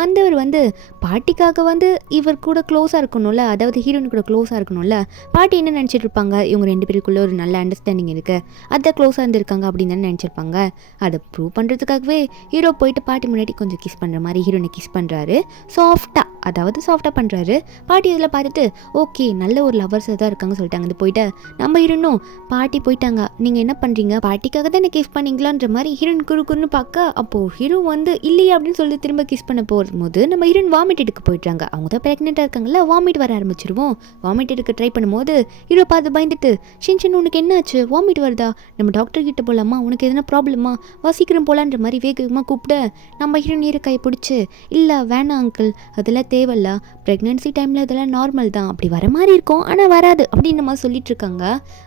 வந்தவர் வந்து பாட்டிக்காக வந்து இவர் கூட க்ளோஸாக இருக்கணும்ல, அதாவது ஹீரோயின் கூட க்ளோஸாக இருக்கணும்ல. பாட்டி என்ன நினச்சிட்டு இருப்பாங்க, இவங்க 2 பேருக்குள்ளே ஒரு நல்ல அண்டர்ஸ்டாண்டிங் இருக்குது, அதை க்ளோஸாக இருந்திருக்காங்க அப்படின்னு தானே நினச்சிருப்பாங்க. அதை ப்ரூவ் பண்ணுறதுக்காகவே ஹீரோ போயிட்டு பாட்டி முன்னாடி கொஞ்சம் கிஸ் பண்ணுற மாதிரி ஹீரோனை கிஸ் பண்ணுறாரு. சாஃப்டாக பண்ணுறாரு. பாட்டி இதில் பார்த்துட்டு ஓகே நல்ல ஒரு லவர்ஸாக தான் இருக்காங்க சொல்லிட்டாங்க. அது போயிட்டு நம்ம ஹீரோனும் பாட்டி போயிட்டாங்க, நீங்கள் என்ன பண்ணுறீங்க, பாட்டிக்காக தான் எனக்கு கிஸ் பண்ணீங்களான்ற மாதிரி ஹீரோயின் குறுக்குன்னு பார்க்க, அப்போது ஹீரோ வந்து இல்லையா அப்படின்னு சொல்லி திரும்ப கிஸ் பண்ண போகும்போது நம்ம ஹீரோயின் வாமிட் எடுக்க போயிட்டாங்க. அவங்க தான் ப்ரெக்னெண்ட்டாக இருக்காங்கல்ல, வாமிட் வர ஆரம்பிச்சிருவோம். வாமிட் எடுக்க ட்ரை பண்ணும்போது ஹீரோ பார்த்து பயந்துட்டு ஷின் உனக்கு என்னாச்சு, வாமிட் வருதா, நம்ம டாக்டர் கிட்ட போகலாமா, உனக்கு எதனா ப்ராப்ளமா, சீக்கிரம் போகலான்ற மாதிரி வேகமாக கூப்பிட நம்ம ஹீரோயின் ஹீரோ கை பிடிச்சி இல்லை வேணாம் அங்கிள், அதெல்லாம் தேவையில்ல, ப்ரெக்னென்சி டைமில் இதெல்லாம் நார்மல் தான், அப்படி வர மாதிரி இருக்கும் ஆனால் வராது அப்படின்னு மாதிரி சொல்லிட்டு இருக்காங்க.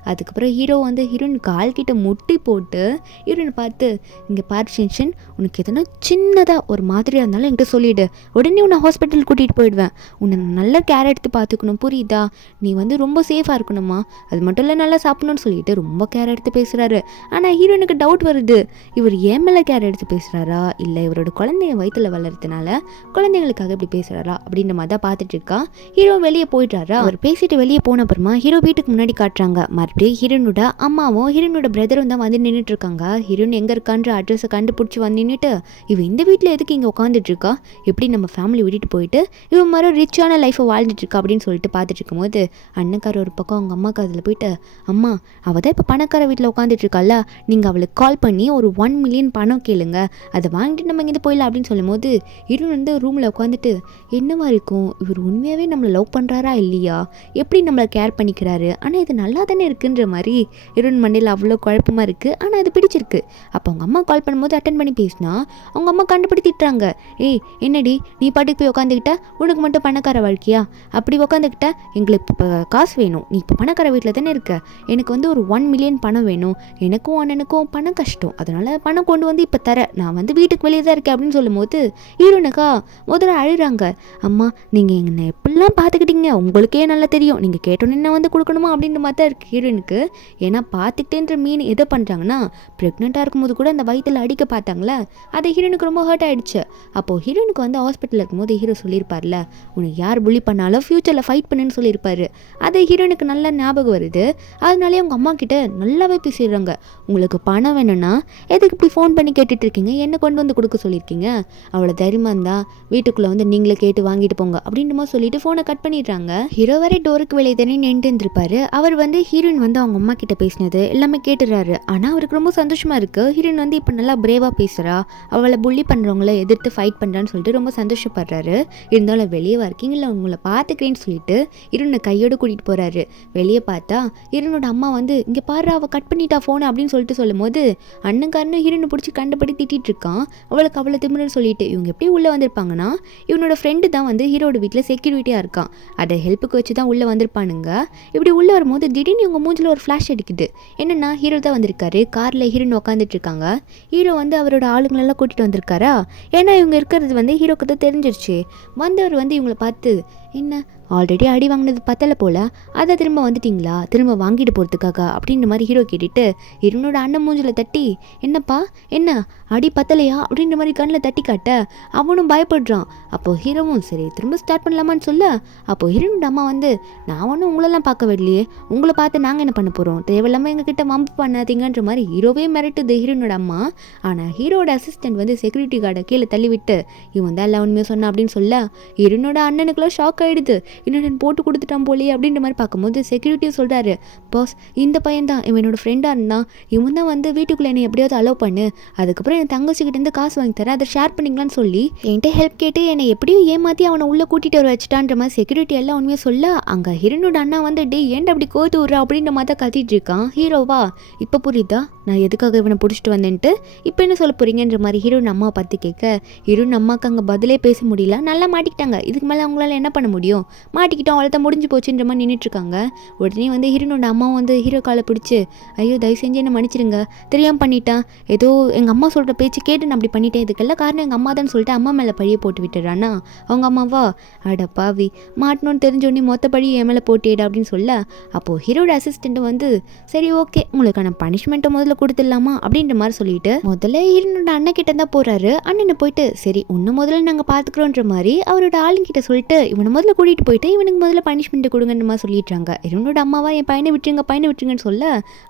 அதுக்கப்புறம் ஹீரோ வந்து ஹீரோயின் கால் கிட்ட முட்டி போட்டு ஹீரோயின் பார்த்து இங்கே பார் ஷின், உனக்கு எதனா சின்னதாக ஒரு மாதிரியாக இருந்தாலும் என்கிட்ட சொல்லிவிடு, உடனே உன்னை ஹாஸ்பிட்டல் கூட்டிகிட்டு போயிடுவேன், உன்னை நல்ல கேர் எடுத்து பார்த்துக்கணும் புரியுதா, நீ வந்து ரொம்ப சேஃபாக இருக்கணுமா, அது மட்டும் இல்லை நல்லா சாப்பிடணும்னு சொல்லிட்டு ரொம்ப கேர் எடுத்து பேசுகிறாரு. ஆனால் ஹீரோனுக்கு டவுட் வருது, இவர் ஏன் மேலே கேர் எடுத்து பேசுகிறாரா இல்லை இவரோட குழந்தைய வயிற்றுல வளர்றதுனால குழந்தைங்களுக்காக இப்படி பேசுகிறாரா அப்படின்ற மாதிரி தான் பார்த்துட்டு இருக்கா. ஹீரோ வெளியே போயிட்டாரா. அவர் பேசிட்டு வெளியே போன அப்புறமா ஹீரோ வீட்டுக்கு முன்னாடி காட்டுறாங்க. மறுபடியும் ஹீரோனோட அம்மாவும் ஹீரோனோட பிரதரும் தான் வந்து நின்றுட்டு இருக்காங்க. ஹீரோன் எங்கே இருக்கான்ற அட்ரஸை கண்டுபிடிச்சி வந்து நின்றுட்டு இவ இந்த வீட்டில் எதுக்கு இங்கே உட்காந்துட்டு இருக்கா, எப்படி நம்ம ஃபேமிலி விட்டுட்டு போயிட்டு இவன் மாதிரி ரிச்சான லைஃப்பை வாழ்ந்துட்டு இருக்கா அப்படின்னு சொல்லிட்டு பார்த்துட்டு இருக்கும்போது அண்ணக்கார ஒரு பக்கம் அவங்க அம்மாக்கு அதில் போயிட்டு அம்மா அவள் தான் இப்போ பணக்கார வீட்டில் உட்காந்துட்டு இருக்கால, நீங்கள் அவளுக்கு கால் பண்ணி ஒரு 1 மில்லியன் பணம் கேளுங்க, அதை வாங்கிட்டு நம்ம இங்கே போயிடலாம் அப்படின்னு சொல்லும் போது ஹீரோன் வந்து ரூமில் உட்காந்துட்டு என்னவா இருக்கும், இவர் உண்மையாகவே நம்மளை லவ் பண்ணுறாரா இல்லையா, எப்படி நம்மளை கேர் பண்ணிக்கிறாரு, ஆனால் இது நல்லா தானே இருக்குன்ற மாதிரி ஹீரோயின் மண்டையில் அவ்வளோ குழப்பமாக இருக்குது. ஆனால் அது பிடிச்சிருக்கு. அப்போ அவங்க அம்மா கால் பண்ணும்போது அட்டன் பண்ணி பேசினா அவங்க அம்மா கண்டுபிடித்திட்டாங்க. ஏய் என்னடி நீ பாட்டுக்கு போய் உட்காந்துக்கிட்ட, உனக்கு மட்டும் பணக்கார வாழ்க்கையா, அப்படி உட்காந்துக்கிட்ட எங்களுக்கு இப்போ காசு வேணும், நீ இப்போ பணக்கார வீட்டில் தானே இருக்க, எனக்கு வந்து ஒரு 1 மில்லியன் பணம் வேணும், எனக்கும் அண்ணனுக்கும் பணம் கஷ்டம், அதனால் பணம் கொண்டு வந்து இப்போ தர, நான் வந்து வீட்டுக்கு வெளியே தான் இருக்கேன் அப்படின்னு சொல்லும் போது ஹீரோனுக்கா முதல்ல அழுறாங்க. அம்மா நீங்கள் என்னை எப்படிலாம் பார்த்துக்கிட்டீங்க, உங்களுக்கே நல்லா தெரியும், நீங்கள் கேட்டோன்னு என்ன வந்து கொடுக்கணுமா அப்படின்ற மாதிரி தான் இருக்குது ஹீரோனுக்கு. ஏன்னா பார்த்துக்கிட்டேன்ற மீன் எதை பண்ணுறாங்கன்னா ப்ரெக்னெண்ட்டாக இருக்கும்போது கூட அந்த வயிற்றில் அடிக்க பார்த்தாங்களே, அது ஹீரோனுக்கு ரொம்ப ஹர்ட் ஆகிடுச்சு. அப்போது ஹீரோனுக்கு வந்து ஹாஸ்பிட்டலில் இருக்கும்போது ஹீரோ சொல்லியிருப்பார்ல உனக்கு யார் புள்ளி பண்ணாலும் ஃப்யூச்சரில் ஃபைட் பண்ணுன்னு சொல்லியிருப்பாரு. அது ஹீரோனுக்கு நல்லா ஞாபகம் வருது. அதனாலே அவங்க அம்மா கிட்ட நல்லாவே பேசிடுறாங்க. உங்களுக்கு பணம் வேணும்னா எதுக்கு இப்படி ஃபோன் பண்ணி கேட்டுட்டு இருக்கீங்க, என்ன கொண்டு வந்து கொடுக்க சொல்லியிருக்கீங்க, அவ்வளோ தைரியமாக இருந்தால் வீட்டுக்குள்ளே வந்து நீங்களே கேட்டு வாங்கிட்டு போங்க அப்படின்ற மாதிரி சொல்லிட்டு ஃபோனை கட் பண்ணிடுறாங்க. ஹீரோ வரை டோருக்கு வெளியே தானே நின்று இருந்திருப்பாரு. அவர் வந்து ஹீரோயின் வந்து அவங்க அம்மா கிட்ட பேசினது எல்லாமே கேட்டுறாரு. ஆனால் அவருக்கு ரொம்ப சந்தோஷமாக இருக்குது. ஹீரோயின் வந்து இப்போ நல்லா பிரேவாக பேசுகிறா, அவளை புள்ளி பண்ணுறவங்கள எதிர்த்து ஃபைட் பண்ணுறான்னு சொல்லிட்டு ரொம்ப சந்தோஷப்படுறாரு. இருந்தாலும் வெளியே இருக்கீங்களா உங்களை பார்த்துக்கிறேன்னு சொல்லிட்டு ஹீரோனை கையோடு கூட்டிகிட்டு போகிறாரு. வெளியே பார்த்தா ஹீரோனோட அம்மா வந்து இங்கே பாரு அவள் கட் பண்ணிட்டா ஃபோனை அப்படின்னு சொல்லிட்டு சொல்லும் போது அண்ணன்காரனும் ஹீரோனை பிடிச்சி கண்டபடி திட்டிகிட்டு இருக்கான். அவளுக்கு அவளை திமிரன்னு சொல்லிட்டு இவங்க எப்படி உள்ளே வந்திருப்பாங்கன்னா இவனோட ஃப்ரெண்டு தான் வந்து ஹீரோட வீட்டில் செக்யூரிட்டியாக இருக்கான். அதை ஹெல்ப்புக்கு வச்சு தான் உள்ளே வந்திருப்பானுங்க. இப்படி உள்ளே வரும்போது திடீர்னு இவங்க மூஞ்சில் ஒரு ஃப்ளாஷ் அடிக்குது. என்னென்னா ஹீரோ தான் வந்திருக்காரு. காரில் ஹீரோன்னு உட்காந்துட்டு இருக்காங்க. ஹீரோ வந்து அவரோட ஆளுங்களெல்லாம் கூட்டிகிட்டு வந்திருக்காரா. ஏன்னா இவங்க இருக்கிறது வந்து ஹீரோக்கு தான் தெரிஞ்சிருச்சு. வந்தவர் வந்து இவங்களை பார்த்து என்ன ஆல்ரெடி அடி வாங்கினது பத்தலை போல், அதை திரும்ப வந்துட்டிங்களா, திரும்ப வாங்கிட்டு போகிறதுக்காக அப்படின்ற மாதிரி ஹீரோ கேட்டுட்டு ஹீரோனோட அண்ணன் மூஞ்சில் தட்டி என்னப்பா என்ன அடி பத்தலையா அப்படின்ற மாதிரி கண்ணில் தட்டி காட்ட அவனும் பயப்படுறான். அப்போது ஹீரோவும் சரி திரும்ப ஸ்டார்ட் பண்ணலாமான்னு சொல்ல அப்போது ஹீரோனோட அம்மா வந்து நான் ஒன்றும் உங்களெல்லாம் பார்க்க வரலையே, உங்களை பார்த்து நாங்கள் என்ன பண்ண போகிறோம், தேவையில்லாமல் எங்ககிட்ட வம்பு பண்ணாதீங்கன்ற மாதிரி ஹீரோவே மிரட்டுது ஹீரோனோட அம்மா. ஆனால் ஹீரோட அசிஸ்டன்ட் வந்து செக்யூரிட்டி கார்டை கீழே தள்ளி விட்டு இவன் தான் எல்லாம் உண்மையாக சொன்னா அப்படின்னு சொல்ல ஹீரோனோட அண்ணனுக்குலாம் ஷாக் ஆகிடுது. இன்னும் போட்டு கொடுத்துட்டான் போலே அப்படின்ற மாதிரி பார்க்கும்போது செக்யூரிட்டியும் சொல்கிறாரு பாஸ் இந்த பையன் தான் இவனோட ஃப்ரெண்டாக இருந்தான், இவன் தான் வந்து வீட்டுக்குள்ளே என்னை எப்படியாவது அலோவ் பண்ணு, அதுக்கப்புறம் என் தங்கச்சிக்கிட்டேருந்து காசு வாங்கி தரேன், அதை ஷேர் பண்ணிக்கலான்னு சொல்லி என்கிட்ட ஹெல்ப் கேட்டு என்னை எப்படியும் ஏமாற்றி அவனை உள்ளே கூட்டிகிட்டு வர வச்சுட்டான்ற மாதிரி செக்யூரிட்டி எல்லாம் உண்மையாக சொல்ல அங்கே ஹீரோனோட அண்ணா வந்து டே ஏன்டா அப்படி கோத்து விட்றா அப்படின்ற மாதிரி தான் கத்திட்டு இருக்கான். ஹீரோவா இப்போ புரியுதா நான் எதுக்காக இவனை பிடிச்சிட்டு வந்தேன்ட்டு இப்போ என்ன சொல்ல போகிறீங்கன்ற மாதிரி ஹீரோயின் அம்மாவை பார்த்து கேட்க ஹீரோயின் அம்மாவுக்கு அங்கே பதிலே பேச முடியல, நல்லா மாட்டிக்கிட்டாங்க. இதுக்கு மேலே அவங்களால என்ன பண்ண முடியும், மாட்டிக்கிட்டோம் அவ்வளோதான் முடிஞ்சு போச்சுன்ற மாதிரி நின்றுட்டுருக்காங்க. உடனே வந்து ஹீரோனோட அம்மாவும் வந்து ஹீரோ காலை பிடிச்சி ஐயோ தயவு செஞ்சு என்ன மன்னிச்சிருங்க, தெரியாமல் பண்ணிட்டேன், ஏதோ எங்கள் அம்மா சொல்கிற பேச்சு கேட்டு நான் அப்படி பண்ணிட்டேன், இதுக்கெல்லாம் காரணம் எங்கள் அம்மா தான் சொல்லிட்டு அம்மா மேலே பழியை போட்டு விட்டுறானா. அவங்க அம்மாவா அட பாவி மாட்டணும்னு தெரிஞ்சோடனே மொத்த பழி என் மேலே போட்டியடா அப்படின்னு சொல்ல அப்போது ஹீரோட அசிஸ்டண்ட்டு வந்து சரி ஓகே உங்களுக்கான பனிஷ்மெண்ட்டை முதல்ல கொடுத்துடலாமா அப்படின்ற மாதிரி சொல்லிட்டு முதல்ல ஹீரோனோட அண்ணன் கிட்ட தான் போகிறாரு. அண்ணனை போயிட்டு சரி உன்னை முதல்ல நாங்கள் பார்த்துக்குறோன்ற மாதிரி அவரோட ஆளுங்கிட்ட சொல்லிட்டு இவனை முதல்ல கூட்டிகிட்டு போயிட்டு இவனுக்கு முதல்ல பனிஷ்மெண்ட்டு கொடுங்கன்ற மாதிரி சொல்லிடுறாங்க. இவனோட அம்மாவா என் பையனை விட்டுருங்கன்னு சொல்ல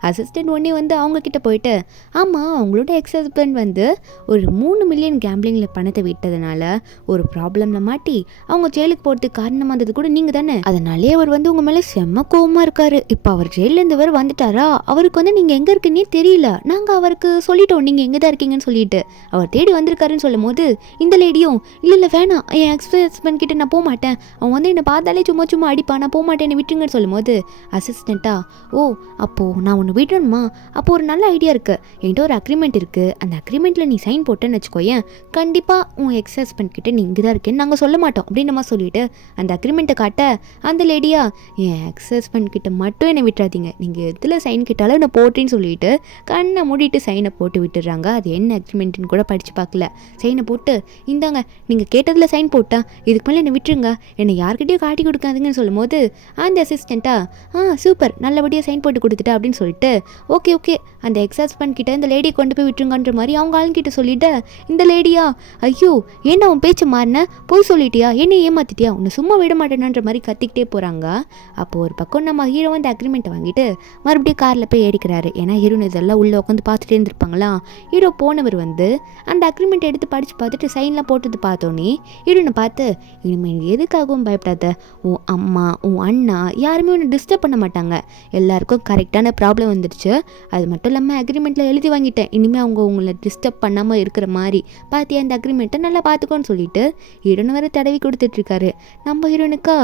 அசிஸ்டன்ட் உடனே வந்து அவங்க கிட்ட போயிட்டு ஆமாம் அவங்களோட எக்ஸ் ஹஸ்பண்ட் வந்து ஒரு 3 மில்லியன் கேம்பிளிங்கில் பணத்தை விட்டதுனால ஒரு ப்ராப்ளமில் மாட்டி அவங்க ஜெயிலுக்கு போகிறதுக்கு காரணமாக இருந்தது கூட நீங்கள் தானே, அதனாலே அவர் வந்து உங்கள் மேலே செம்ம கோவமாக இருக்காரு. இப்போ அவர் ஜெயிலேருந்து வேறு வந்துட்டாரா, அவருக்கு வந்து நீங்கள் எங்கே இருக்குன்னே தெரியல, நாங்கள் அவருக்கு சொல்லிட்டோம் நீங்கள் எங்கே தான் இருக்கீங்கன்னு சொல்லிட்டு அவர் தேடி வந்திருக்காருன்னு சொல்லும் போது இந்த லேடியும் இல்லை வேணாம் என் எக்ஸ் ஹஸ்பண்ட் கிட்ட நான் போக மாட்டேன், அவன் வந்து என்னை பார்த்தாலே சும்மா அடிப்பா, நான் போக மாட்டேன் என்னை விட்டுருங்கன்னு சொல்லும் போது அசிஸ்டண்ட்டா ஓ அப்போது நான் ஒன்று விடணுமா, அப்போது ஒரு நல்ல ஐடியா இருக்குது, என்கிட்ட ஒரு அக்ரிமெண்ட் இருக்குது, அந்த அக்ரிமெண்ட்டில் நீ சைன் போட்டேன்னு வச்சுக்கோயேன் கண்டிப்பாக உன் எக்ஸ் ஹஸ்பண்ட் கிட்ட நீ இங்கே தான் இருக்கேன்னு நாங்கள் சொல்ல மாட்டோம் அப்படின்ற மாதிரி சொல்லிவிட்டு அந்த அக்ரிமெண்ட்டை காட்ட அந்த லேடியா என் எக்ஸ் ஹஸ்பண்ட் கிட்ட மட்டும் என்னை விட்டுறாதீங்க, நீங்கள் எதில் சைன் கிட்டாலும் நான் போட்டேன்னு சொல்லிட்டு கண்ணை மூடிட்டு சைனை போட்டு விட்டுடுறாங்க. அது என்ன அக்ரிமெண்ட்டுன்னு கூட படித்து பார்க்கல, சைனை போட்டு இந்தாங்க நீங்கள் கேட்டதில் சைன் போட்டா இதுக்கு மேலே என்னை விட்டுருங்க, என்னை யார்கிட்டயும் காட்டி கொடுக்காதுங்கன்னு சொல்லும் போது அந்த அசிஸ்டண்ட்டா சூப்பர் நல்லபடியாக சைன் போட்டு கொடுத்துட்டா அப்படின்னு சொல்லிட்டு ஓகே அந்த எக்ஸ் ஹஸ்பண்ட் கிட்ட இந்த லேடியை கொண்டு போய் விட்டுருங்கன்ற மாதிரி அவங்க ஆளுங்கிட்ட சொல்லிட்டு இந்த லேடியா ஐயோ ஏன்னா உன் பேச்சு மாறின, போய் சொல்லிட்டியா, என்ன ஏமாத்திட்டியா, உன்னை சும்மா விட மாட்டேன்ற மாதிரி கத்திக்கிட்டே போகிறாங்க. அப்போது ஒரு பக்கம் நம்ம ஹீரோ வந்து அக்ரிமெண்ட்டை வாங்கிட்டு மறுபடியும் காரில் போய் ஏறிக்கிறாரு. ஏன்னா ஹீரோன் இதெல்லாம் உள்ளே உட்காந்து பார்த்துட்டே இருந்திருப்பாங்களா. ஹீரோ போனவர் வந்து அந்த அக்ரிமெண்ட் எடுத்து படித்து பார்த்துட்டு சைன்லாம் போட்டது பார்த்தோன்னே ஹீரோனை பார்த்து இனிமேல் எதுக்காகவும் பயப்படாத, உன் அம்மா உன் அண்ணா யாருமே ஒன்று டிஸ்டர்ப் பண்ண மாட்டாங்க, எல்லாருக்கும் கரெக்டான ப்ராப்ளம் வந்துடுச்சு, அது மட்டும் இல்லாமல் அக்ரிமெண்ட்டில் எழுதி வாங்கிட்டேன், இனிமேல் அவங்க உங்களை டிஸ்டர்ப் பண்ணாமல் இருக்கிற மாதிரி பார்த்தியா இந்த அக்ரிமெண்ட்டை நல்லா பார்த்துக்கோன்னு சொல்லிட்டு ஹீரோனை வேறு தடவி கொடுத்துட்ருக்காரு. நம்ம ஹீரோனுக்கா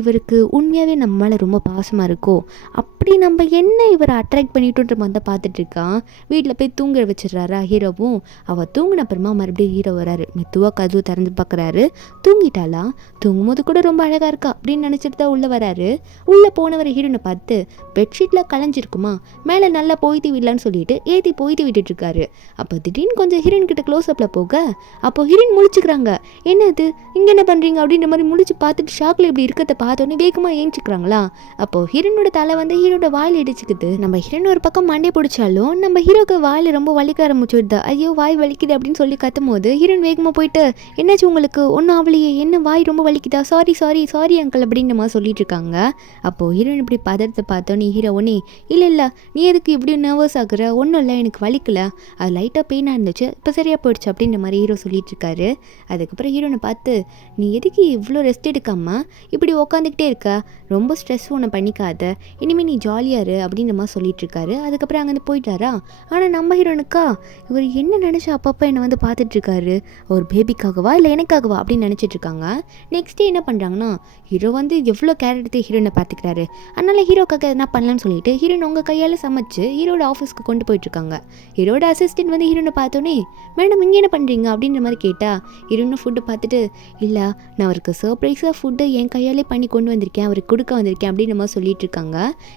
இவருக்கு உண்மையாகவே நம்ம மேலே ரொம்ப பாசமாக இருக்கும், அப்படி நம்ம என்ன இவரை அட்ராக்ட் பண்ணிட்டோன்ற மாதிரி தான் பார்த்துட்ருக்கான். வீட்டில் போய் தூங்க வச்சிடுறாரா ஹீரோவும். அவள் தூங்கின அப்புறமா மறுபடியும் ஹீரோ வராரு, மெதுவாக கதவு திறந்து பார்க்குறாரு, தூங்கிட்டாளா, தூங்கும்போது கூட ரொம்ப அழகாக இருக்கா அப்படின்னு நினச்சிட்டு தான் உள்ளே வராரு. உள்ளே போனவர் ஹீரோனை பார்த்து பெட்ஷீட்டில் கலைஞ்சிருக்குமா மேலே நல்லா போய்த்து விடலான்னு சொல்லிட்டு ஏற்றி போய்த்து விட்டுட்ருக்காரு. அப்போ திடீர்னு கொஞ்சம் ஹீரோயின் கிட்ட க்ளோஸ் அப்பில் போக அப்போ ஹீரோயின் முழிச்சுக்கிறாங்க, என்னது இங்கே என்ன பண்ணுறீங்க அப்படின்ற மாதிரி முழிச்சு பார்த்துட்டு ஷாக்கில் இப்படி இருக்கிறத பார்த்தோன்னே வேகமாக ஏஞ்சிக்கிறாங்களா. அப்போது ஹீரோனோட தலை வந்து ஹீரோட வாயில் இடிச்சுக்குது. நம்ம ஹீரோன் ஒரு பக்கம் மண்டே பிடிச்சாலும் நம்ம ஹீரோக்கு வாயில் ரொம்ப வலிக்க ஆரம்பிச்சுடுது. ஐயோ வாய் வலிக்குது அப்படின்னு சொல்லி கத்தும் போது ஹீரோன் வேகமாக போயிட்டு என்னாச்சு உங்களுக்கு, ஒன்றும் அவளையே என்ன வாய் ரொம்ப வலிக்குதா, சாரி அங்கிள் அப்படின்ற மாதிரி சொல்லிட்டு இருக்காங்க. அப்போது ஹீரோயின் இப்படி பதறத்தை பார்த்தோன்னே ஹீரோ ஒன்னே இல்லை நீ எதுக்கு இப்படி நர்வஸ் ஆகுற, ஒன்றும் இல்லை எனக்கு வலிக்கல, அது லைட்டாக பெயினாக இருந்துச்சு இப்போ சரியாக போயிடுச்சு அப்படின்ற மாதிரி ஹீரோ சொல்லிட்டு இருக்காரு. அதுக்கப்புறம் ஹீரோனை பார்த்து நீ எதுக்கு இவ்வளோ ரெஸ்ட் எடுக்காமல் இப்படி உக்காந்துக்கிட்டே இருக்க, ரொம்ப ஸ்ட்ரெஸ் ஒன்று பண்ணிக்காத, இனிமேல் நீ ஜாலியாக இரு அப்படின்ற மாதிரி சொல்லிட்டு இருக்காரு. அதுக்கப்புறம் அங்கேருந்து போயிட்டாரா. ஆனால் நம்ம ஹீரோனுக்கா இவர் என்ன நினச்சி அப்பப்போ என்னை வந்து பார்த்துட்ருக்காரு, ஒரு பேபிக்காகவா இல்லை எனக்காகவா அப்படின்னு நினச்சிட்டு இருக்காங்க. நெக்ஸ்ட் டே என்ன பண்ணுறாங்கன்னா ஹீரோ வந்து எவ்வளோ கேர் எடுத்து ஹீரோனை பார்த்துக்கிறாரு, அதனால் ஹீரோக்காக என்ன பண்ணலான்னு சொல்லிட்டு ஹீரோன் உங்கள் கையால் சமைச்சு ஹீரோட ஆஃபீஸ்க்கு கொண்டு போயிட்டுருக்காங்க. ஹீரோட அசிஸ்டன்ட் வந்து ஹீரோனை பார்த்தோன்னே மேடம் இங்கே என்ன பண்ணுறீங்க அப்படின்ற மாதிரி கேட்டால் ஹீரோனை ஃபுட்டு பார்த்துட்டு இல்லை நான் அவருக்கு சர்ப்ரைஸாக ஃபுட்டு என் கையாலே பண்ணி கொண்டு வந்திருக்கேன், அவருக்கு கொடுக்க வந்திருக்கேன் அப்படின்ற மாதிரி சொல்லிட்டு இருக்காங்க.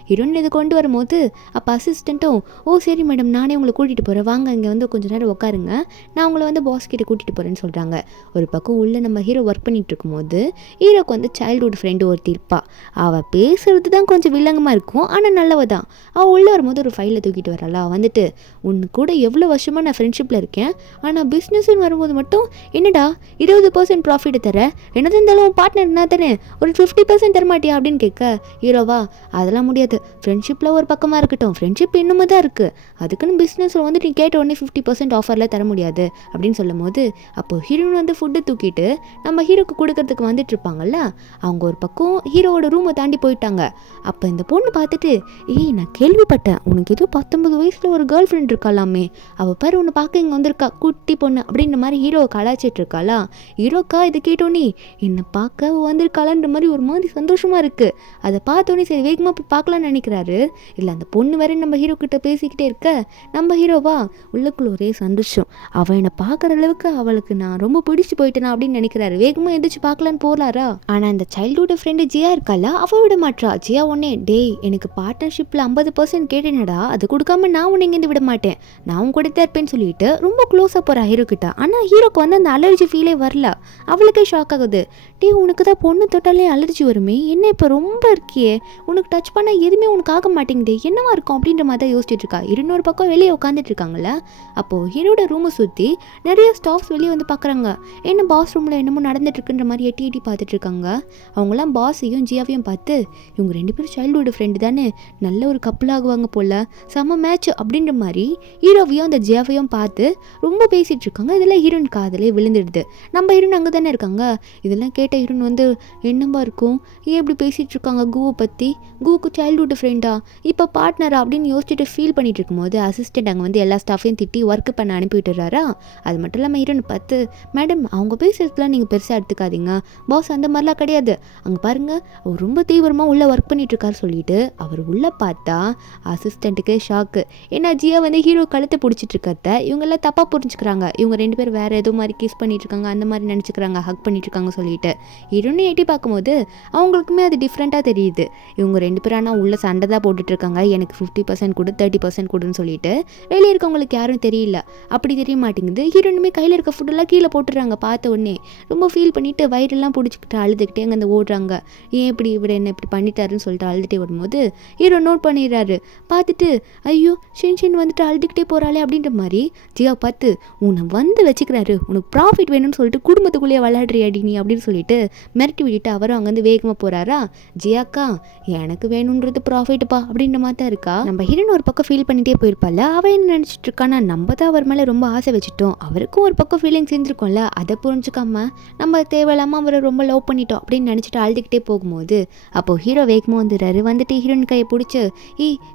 ஹீரோன் இது கொண்டு வரும்போது அப்போ அசிஸ்டண்ட்டும் ஓ சரி மேடம் நானே உங்களை கூட்டிகிட்டு போகிறேன், வாங்க இங்கே வந்து கொஞ்சம் நேரம் உட்காருங்க, நான் உங்களை வந்து பாஸ் கிட்டே கூட்டிகிட்டு போகிறேன்னு சொல்கிறாங்க. ஒரு பக்கம் உள்ளே நம்ம ஹீரோ ஒர்க் பண்ணிகிட்டு இருக்கும்போது ஹீரோக்கு வந்து சைல்டுஹுட் ஃப்ரெண்டு ஒருத்தி இருப்பா, அவள் பேசுகிறது தான் கொஞ்சம் வில்லங்கமாக இருக்கும் ஆனால் நல்லவ தான். அவள் உள்ளே வரும்போது ஒரு ஃபைலை தூக்கிட்டு வரலா வந்துட்டு உன்னு கூட எவ்வளோ வருஷமாக நான் ஃப்ரெண்ட்ஷிப்பில் இருக்கேன், ஆனால் பிஸ்னஸ்ன்னு வரும்போது மட்டும் என்னடா 20% ப்ராஃபிட் தர, என்னது இருந்தாலும் பார்ட்னர்னா தானே ஒரு 50% தரமாட்டியா அப்படின்னு கேட்க ஹீரோவா அதெல்லாம் முடியாது, ஃப்ரெண்ட்ஷிப்பில் ஒரு பக்கமாக இருக்கட்டும், ஃப்ரெண்ட்ஷிப் இன்னுமே தான் இருக்குது, அதுக்குன்னு பிஸ்னஸில் வந்து நீ கேட்ட உடனே 50% ஆஃபரில் தர முடியாது அப்படின்னு சொல்லும் போது அப்போது ஹீரோன் வந்து ஃபுட்டு தூக்கிட்டு நம்ம ஹீரோக்கு கொடுக்கறதுக்கு வந்துட்டு இருப்பாங்கல்ல, அவங்க ஒரு பக்கம் ஹீரோவோட ரூமை தாண்டி போயிட்டாங்க. அப்போ இந்த பொண்ணு பார்த்துட்டு ஏய் நான் கேள்விப்பட்டேன் உனக்கு ஏதோ 19 வயசில் ஒரு கேர்ள் ஃப்ரெண்ட் இருக்காளாமே, அவள் பேர் ஒன்று பார்க்க இங்கே வந்திருக்கா குட்டி பொண்ணு அப்படின்ற மாதிரி ஹீரோவை கலாச்சிட்டு இருக்காளா. ஹீரோக்கா இதை கேட்டோன்னே என்னை பார்க்க வந்திருக்காளான்ற மாதிரி ஒரு மாதிரி சந்தோஷமாக இருக்குது. அதை பார்த்தோன்னே சரி வேகமாக போய் பார்க்கலான்னு நினைக்கிறாரு. இல்லை அந்த பொண்ணு வேற நம்ம ஹீரோ கிட்ட பேசிக்கிட்டு பேசிகிட்டே இருக்க நம்ம ஹீரோவா உள்ளுக்குள்ள ஒரே சந்தோஷம். அவள் என்னை பார்க்குற அளவுக்கு அவளுக்கு நான் ரொம்ப பிடிச்சி போயிட்டேனா அப்படின்னு நினைக்கிறாரு. வேகமாக எந்திரிச்சு பார்க்கலான்னு போகலாரா. ஆனால் இந்த சைல்டுஹுட் ஃப்ரெண்டு ஜியா இருக்கால, அவள் விட மாட்டா. ஜியா ஒன்னே டேய் எனக்கு பார்ட்னர்ஷிப்பில் 50% கேட்டேனடா, அது கொடுக்காம நான் உன்னை இங்கேருந்து விட மாட்டேன், நான் உன் கூட தான் இருப்பேன்னு சொல்லிட்டு ரொம்ப க்ளோஸாக போகிறா ஹீரோ கிட்ட. ஆனால் ஹீரோக்கு வந்து அந்த அலர்ஜி ஃபீலே வரல. அவளுக்கே ஷாக் ஆகுது. டே உனக்கு தான் பொண்ணு தொட்டாலே அலர்ஜி வருமே, என்ன இப்போ ரொம்ப இருக்கியே, உனக்கு டச் பண்ண எதுவுமே உனக்கு ஆக மாட்டேங்குது, என்னவா இருக்கும் அப்படின்ற மாதிரி தான் யோசிச்சுட்டு இருக்கா. இன்னொரு பக்கம் வெளியே உட்காந்துட்டு இருக்காங்கல்ல, அப்போது ஹீரோட ரூமை சுற்றி நிறைய ஸ்டாஃப்ஸ் வெளியே வந்து பார்க்குறாங்க. என்ன பாஸ் ரூமில் என்னமோ நடந்துட்டு இருக்குன்ற மாதிரி எட்டி எட்டி பார்த்துட்டு இருக்காங்க. அவங்களாம் பாஸையும் ஜியாவையும் பார்த்து இவங்க 2 பேரும் சைல்டுஹுட் ஃப்ரெண்டு தானே, நல்ல ஒரு கப்பல் ஆகுவாங்க போல், செம்ம மேட்ச் அப்படின்ற மாதிரி ஹீரோவையும் அந்த ஜியாவையும் பார்த்து ரொம்ப பேசிகிட்டு இருக்காங்க. இதெல்லாம் ஹீரோயின் காதலே விழுந்துடுது. நம்ம ஹீரோயின் அங்கே தானே இருக்காங்க. இதெல்லாம் கேட்ட ஹீரோயின் வந்து என்னம்பா இருக்கும், ஏன் இப்படி பேசிகிட்டு இருக்காங்க கூவை பற்றி, கூவுக்கு சைல்டுஹுட் ஃப்ரெண்டா இப்போ பார்ட்னரா அப்படின்னு யோசிச்சுட்டு ஃபீல் பண்ணிட்டு இருக்கும்போது அசிஸ்டண்ட் அங்கே வந்து எல்லா ஸ்டாஃபையும் திட்டி ஒர்க் பண்ண அனுப்பி விட்டுறாரா. அது மட்டும் இல்லாமல் ஹீரோயின் பார்த்து மேடம் அவங்க பேசுறதுலாம் நீங்கள் பெருசாக எடுத்துக்காதீங்க, பாஸ் அந்த மாதிரிலாம் கிடையாது, அங்கே பாருங்கள் அவர் ரொம்ப தீவிரமாக உள்ளே ஒர்க் பண்ணிட்டு இருக்காரு சொல்லிட்டு அவர் உள்ளே பார்த்தா அசிஸ்டண்ட்டுக்கு ஷாக்கு. ஏன்னா ஜியா வந்து ஹீரோ கழுத்தை பிடிச்சிட்டு இருக்கிறத இவங்கெல்லாம் தப்பாக புரிஞ்சுக்கிறாங்க. இவங்க 2 பேர் வேறு ஏதோ மாதிரி கிஸ் பண்ணிட்டு இருக்காங்க, அந்த மாதிரி நினச்சிக்கிறாங்க, ஹக் பண்ணிட்டு இருக்காங்க சொல்லிட்டு. ஹீரோன்னு எட்டி பார்க்கும்போது அவங்களுக்குமே அது டிஃப்ரெண்ட்டாக தெரியுது. இவங்க 2 பேரும் ஆனால் உள்ள சண்டை தான் போட்டுட்டு இருக்காங்க, எனக்கு 50% கொடு 30% கொடுன்னு சொல்லிட்டு. வெளியே இருக்கவங்களுக்கு யாரும் தெரியல, அப்படி தெரிய மாட்டேங்குது. ஹீரோனுமே கையில் இருக்க ஃபுட்டெல்லாம் கீழே போட்டுடுறாங்க. பார்த்த உடனே ரொம்ப ஃபீல் பண்ணிவிட்டு வயிறெல்லாம் பிடிச்சிக்கிட்டு அழுதுகிட்டே அங்கே அந்த ஓடுறாங்க. ஏன் இப்படி இவர் என்ன இப்படி பண்ணிட்டாருன்னு சொல்லிட்டு அழுதுகிட்டே வரும்போது ஹீரோ நோட் பண்ணிடுறாரு. பார்த்துட்டு ஐயோ ஷின் வந்துட்டு அழுதுகிட்டே போகிறாளே அப்படின்ற மாதிரி ஜியா பார்த்து உன்னை வந்து வச்சுக்கிறாரு, உனக்கு ப்ராஃபிட் வேணும்னு சொல்லிட்டு குடும்பத்துக்குள்ளேயே விளையாடுறியாடி நீ அப்படின்னு சொல்லிட்டு மிரட்டி விட்டுட்டு அவரும் அங்கேருந்து வேகமாக போகிறாரா. ஜியாக்கா எனக்கு வேணுன்றது ப்ராஃபிட்டுப்பா அப்படின்ற மாதிரி தான் இருக்கா. நம்ம ஹீரோன் ஒரு பக்கம் ஃபீல் பண்ணிகிட்டே போயிருப்பாள். அவன் என்ன நினச்சிட்டு இருக்கானா, நம்ம தான் அவர் மேலே ரொம்ப ஆசை வச்சுட்டோம், அவருக்கும் ஒரு பக்கம் ஃபீலிங்ஸ் இருந்திருக்கும்ல, அதை புரிஞ்சுக்காம நம்ம தேவையில்லாமல் அவரை ரொம்ப லவ் பண்ணிட்டோம் அப்படின்னு நினச்சிட்டு அழுதுகிட்டே போகும்போது அப்போது ஹீரோ வேகமாக வந்துடுறாரு. வந்துட்டு ஹீரோயின் கையை பிடிச்சி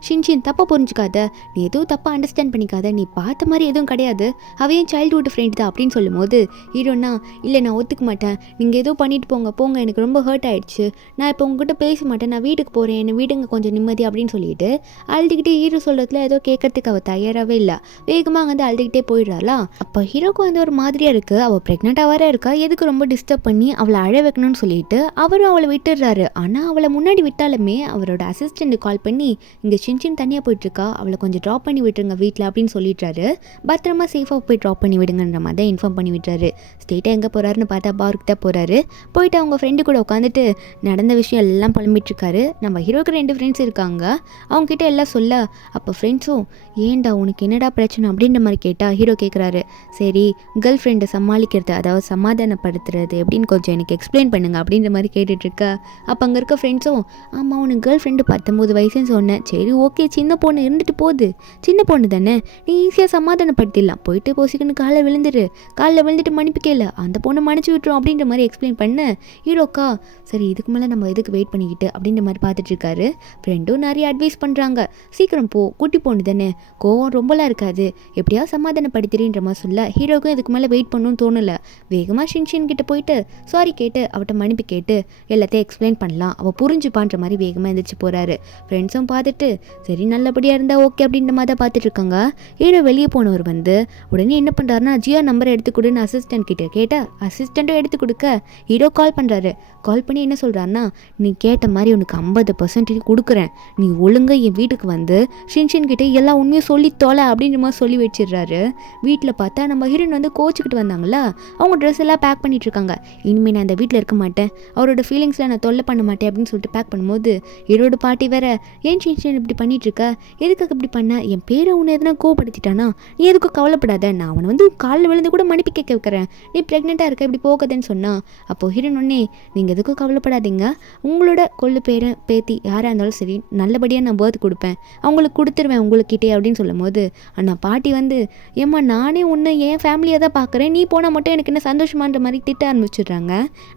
ஷின் தப்பாக புரிஞ்சுக்காத, நீ எதுவும் தப்பாக அண்டர்ஸ்டாண்ட் பண்ணிக்காத, நீ பார்த்த மாதிரி எதுவும் கிடையாது, அவையும் சைல்டுஹுட் ஃப்ரெண்ட் தான் அப்படின்னு சொல்லும்போது ஹீரோனா இல்லை நான் ஒத்துக்க மாட்டேன், நீங்கள் ஏதோ பண்ணிட்டு போங்க எனக்கு ரொம்ப ஹர்ட் ஆகிடுச்சு, நான் இப்போ உங்ககிட்ட பேச மாட்டேன், நான் வீட்டுக்கு போகிறேன், என்னை வீடுங்க கொஞ்சம் நிம்மதி அப்படின்னு சொல்லிட்டு அழுதுகிட்டே ஹீரோ சொல்கிறதுல ஏதோ கேட்கறதுக்கு அவள் தயாராகவே இல்லை. வேகமாக வந்து அழுதுகிட்டே போயிடுறாளா. அப்போ ஹீரோக்கு வந்து ஒரு மாதிரியாக இருக்குது, அவள் ப்ரெக்னெண்ட்டாக வர இருக்கா, எதுக்கு ரொம்ப டிஸ்டர்ப் பண்ணி அவளை அழ வைக்கணும்னு சொல்லிட்டு அவரும் அவளை விட்டுடுறாரு. ஆனால் அவளை முன்னாடி விட்டாலுமே அவரோட அசிஸ்டண்ட் கால் பண்ணி இங்கே சின் தனியாக போயிட்டுருக்கா, அவளை கொஞ்சம் ட்ராப் பண்ணி விட்டுருங்க வீட்டில் அப்படின்னு சொல்லிடுறாரு. பத்திரமா சேஃபாக போய் ட்ராப் பண்ணி விடுங்கன்ற மாதிரி தான் இன்ஃபார்ம் பண்ணி விட்டுறாரு. ஸ்டேட்டாக எங்கே போகிறாருன்னு பார்த்தா பார்க்கு தான் போகிறாரு. போயிட்டு அவங்க ஃப்ரெண்டு கூட உட்காந்துட்டு நடந்த விஷயம் எல்லாம் புலம்பிட்டுருக்காரு. நம்ம ஹீரோக்கு 2 ஃப்ரெண்ட்ஸ் இருக்காங்க, அவங்ககிட்ட எல்லாம் சொல்ல அப்போ ஃப்ரெண்ட்ஸும் ஏன்டா உனக்கு என்னடா பிரச்சனை அப்படின்ற மாதிரி கேட்டால் ஹீரோ கேட்குறாரு, சரி கேர்ள் ஃப்ரெண்டை சமாளிக்கிறது அதாவது சமாதானப்படுத்துறது எப்படின்னு கொஞ்சம் எனக்கு எக்ஸ்பிளைன் பண்ணுங்க அப்படின்ற மாதிரி கேட்டுட்ருக்கா. அப்போ அங்கே இருக்க ஃப்ரெண்ட்ஸும் ஆமாம் உனக்கு கேர்ள் ஃப்ரெண்டு 19 வயசுன்னு சொன்னேன், சரி ஓகே சின்ன பொண்ணு இருந்துட்டு போகுது, சின்ன பொண்ணு தானே நீ ஈஸியாக சமாதானப்படுத்திடலாம், போயிட்டு போசிக்கன்னு காலில் விழுந்துட்டு மன்னிப்பு கேளு, அந்த பொண்ணை மன்னிச்சு விட்டுரும் அப்படின்ற மாதிரி எக்ஸ்பிளைன் பண்ண ஹீரோக்கா சரி இதுக்கு மேலே நம்ம எதுக்கு வெயிட் பண்ணிக்கிட்டு அப்படின்ற மாதிரி பார்த்துட்ருக்காரு. ஃப்ரெண்டும் நிறைய அட்வைஸ் பண்ணுறாங்க, சீக்கிரம் போ குட்டி பொண்ணு தானே கோவம் ரொம்பலாம் இருக்காது, எப்படியா சமாதானப்படுத்திடுன்ற மாதிரி சொல்ல ஹீரோக்கும் இதுக்கு மேலே வெயிட் பண்ணணும்னு தோணலை. வேகமாக ஷின் கிட்ட போயிட்டு சாரி கேட்டு அவட்ட மன்னிப்பு கேட்டு எல்லாத்தையும் எக்ஸ்பிளைன் பண்ணலாம், அவள் புரிஞ்சுப்பான்ற மாதிரி வேகமாக எழுந்திரிச்சு போகிறாரு. ஃப்ரெண்ட்ஸும் பார்த்துட்டு சரி நல்லபடியாக இருந்தால் ஓகே அப்படின்ற மாதிரி தான் பார்த்துட்டு இருக்காங்க. ஹீரோ வெளியே போனவர் வந்து உடனே என்ன பண்ணுறாருன்னா ஜியோ நம்பரை எடுத்து கொடுன்னு அசிஸ்டன்ட் கிட்ட கேட்டால் அசிஸ்டண்ட்டும் எடுத்து கொடுக்க ஹீரோ கால் பண்ணுறாரு. கால் பண்ணி என்ன சொல்கிறாருன்னா நீ கேட்ட மாதிரி உனக்கு 50% கொடுக்குறேன், நீ ஒழுங்காக என் வீட்டுக்கு வந்து ஷின் கிட்டே எல்லா உண்மையும் சொல்லி தொலை அப்படின்ற மாதிரி சொல்லி வச்சிடுறாரு. வீட்டில் பார்த்தா நம்ம ஹீரோயின் வந்து கோச்சிக்கிட்டு வந்தாங்களா, அவங்க ட்ரெஸ் எல்லாம் பேக் பண்ணிட்டு இருக்காங்க. இனிமேல் நான் அந்த வீட்டில் இருக்க மாட்டேன், அவரோட ஃபீலிங்ஸில் நான் தொல்லை பண்ண மாட்டேன் அப்படின்னு சொல்லிட்டு பேக் பண்ணும்போது ஹீரோட பாட்டி வேற ஏன் ஷின் இப்படி பண்ணிட்டு இருக்க, எதுக்காக இப்படி பண்ண, என் பேரை உன்னை எதுனா கோவப்படுத்திட்டானா, நீ எதுக்கும் கவலைப்படாத, நான் அவனை வந்து காலில் விழுந்து கூட மன்னிப்பு கேட்க வைக்கிறேன், நீ ப்ரெக்னெண்ட்டாக இருக்க இப்படி போகாதேன்னு சொன்னான். அப்போது ஹீரோயின் ஒன்னே நீங்கள் எதுக்கும் கவலைப்படாதீங்க, உங்களோட கொள்ளு பேரன் பேத்தி யாராக இருந்தாலும் சரி நல்லபடியாக நான் பேர்த் கொடுப்பேன், அவங்களுக்கு கொடுத்துருவேன் உங்களுக்கிட்டே அப்படின்னு சொல்லும் போது அண்ணா பாட்டி வந்து ஏம்மா நானே உன்னை என் ஃபேமிலியை தான் பார்க்குறேன், நீ போனால் மட்டும் எனக்கு என்ன சந்தோஷமான்ற மாதிரி திட்ட ஆரம்பிச்சிடுறாங்க.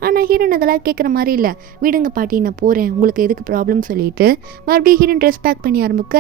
ஆனால் ஹீரோன் அதெல்லாம் கேட்குற மாதிரி இல்லை, விடுங்க பாட்டி நான் போகிறேன் உங்களுக்கு எதுக்கு ப்ராப்ளம் சொல்லிட்டு மறுபடியும் ஹீரோன் ட்ரெஸ் பேக் பண்ணி ஆரம்பிக்க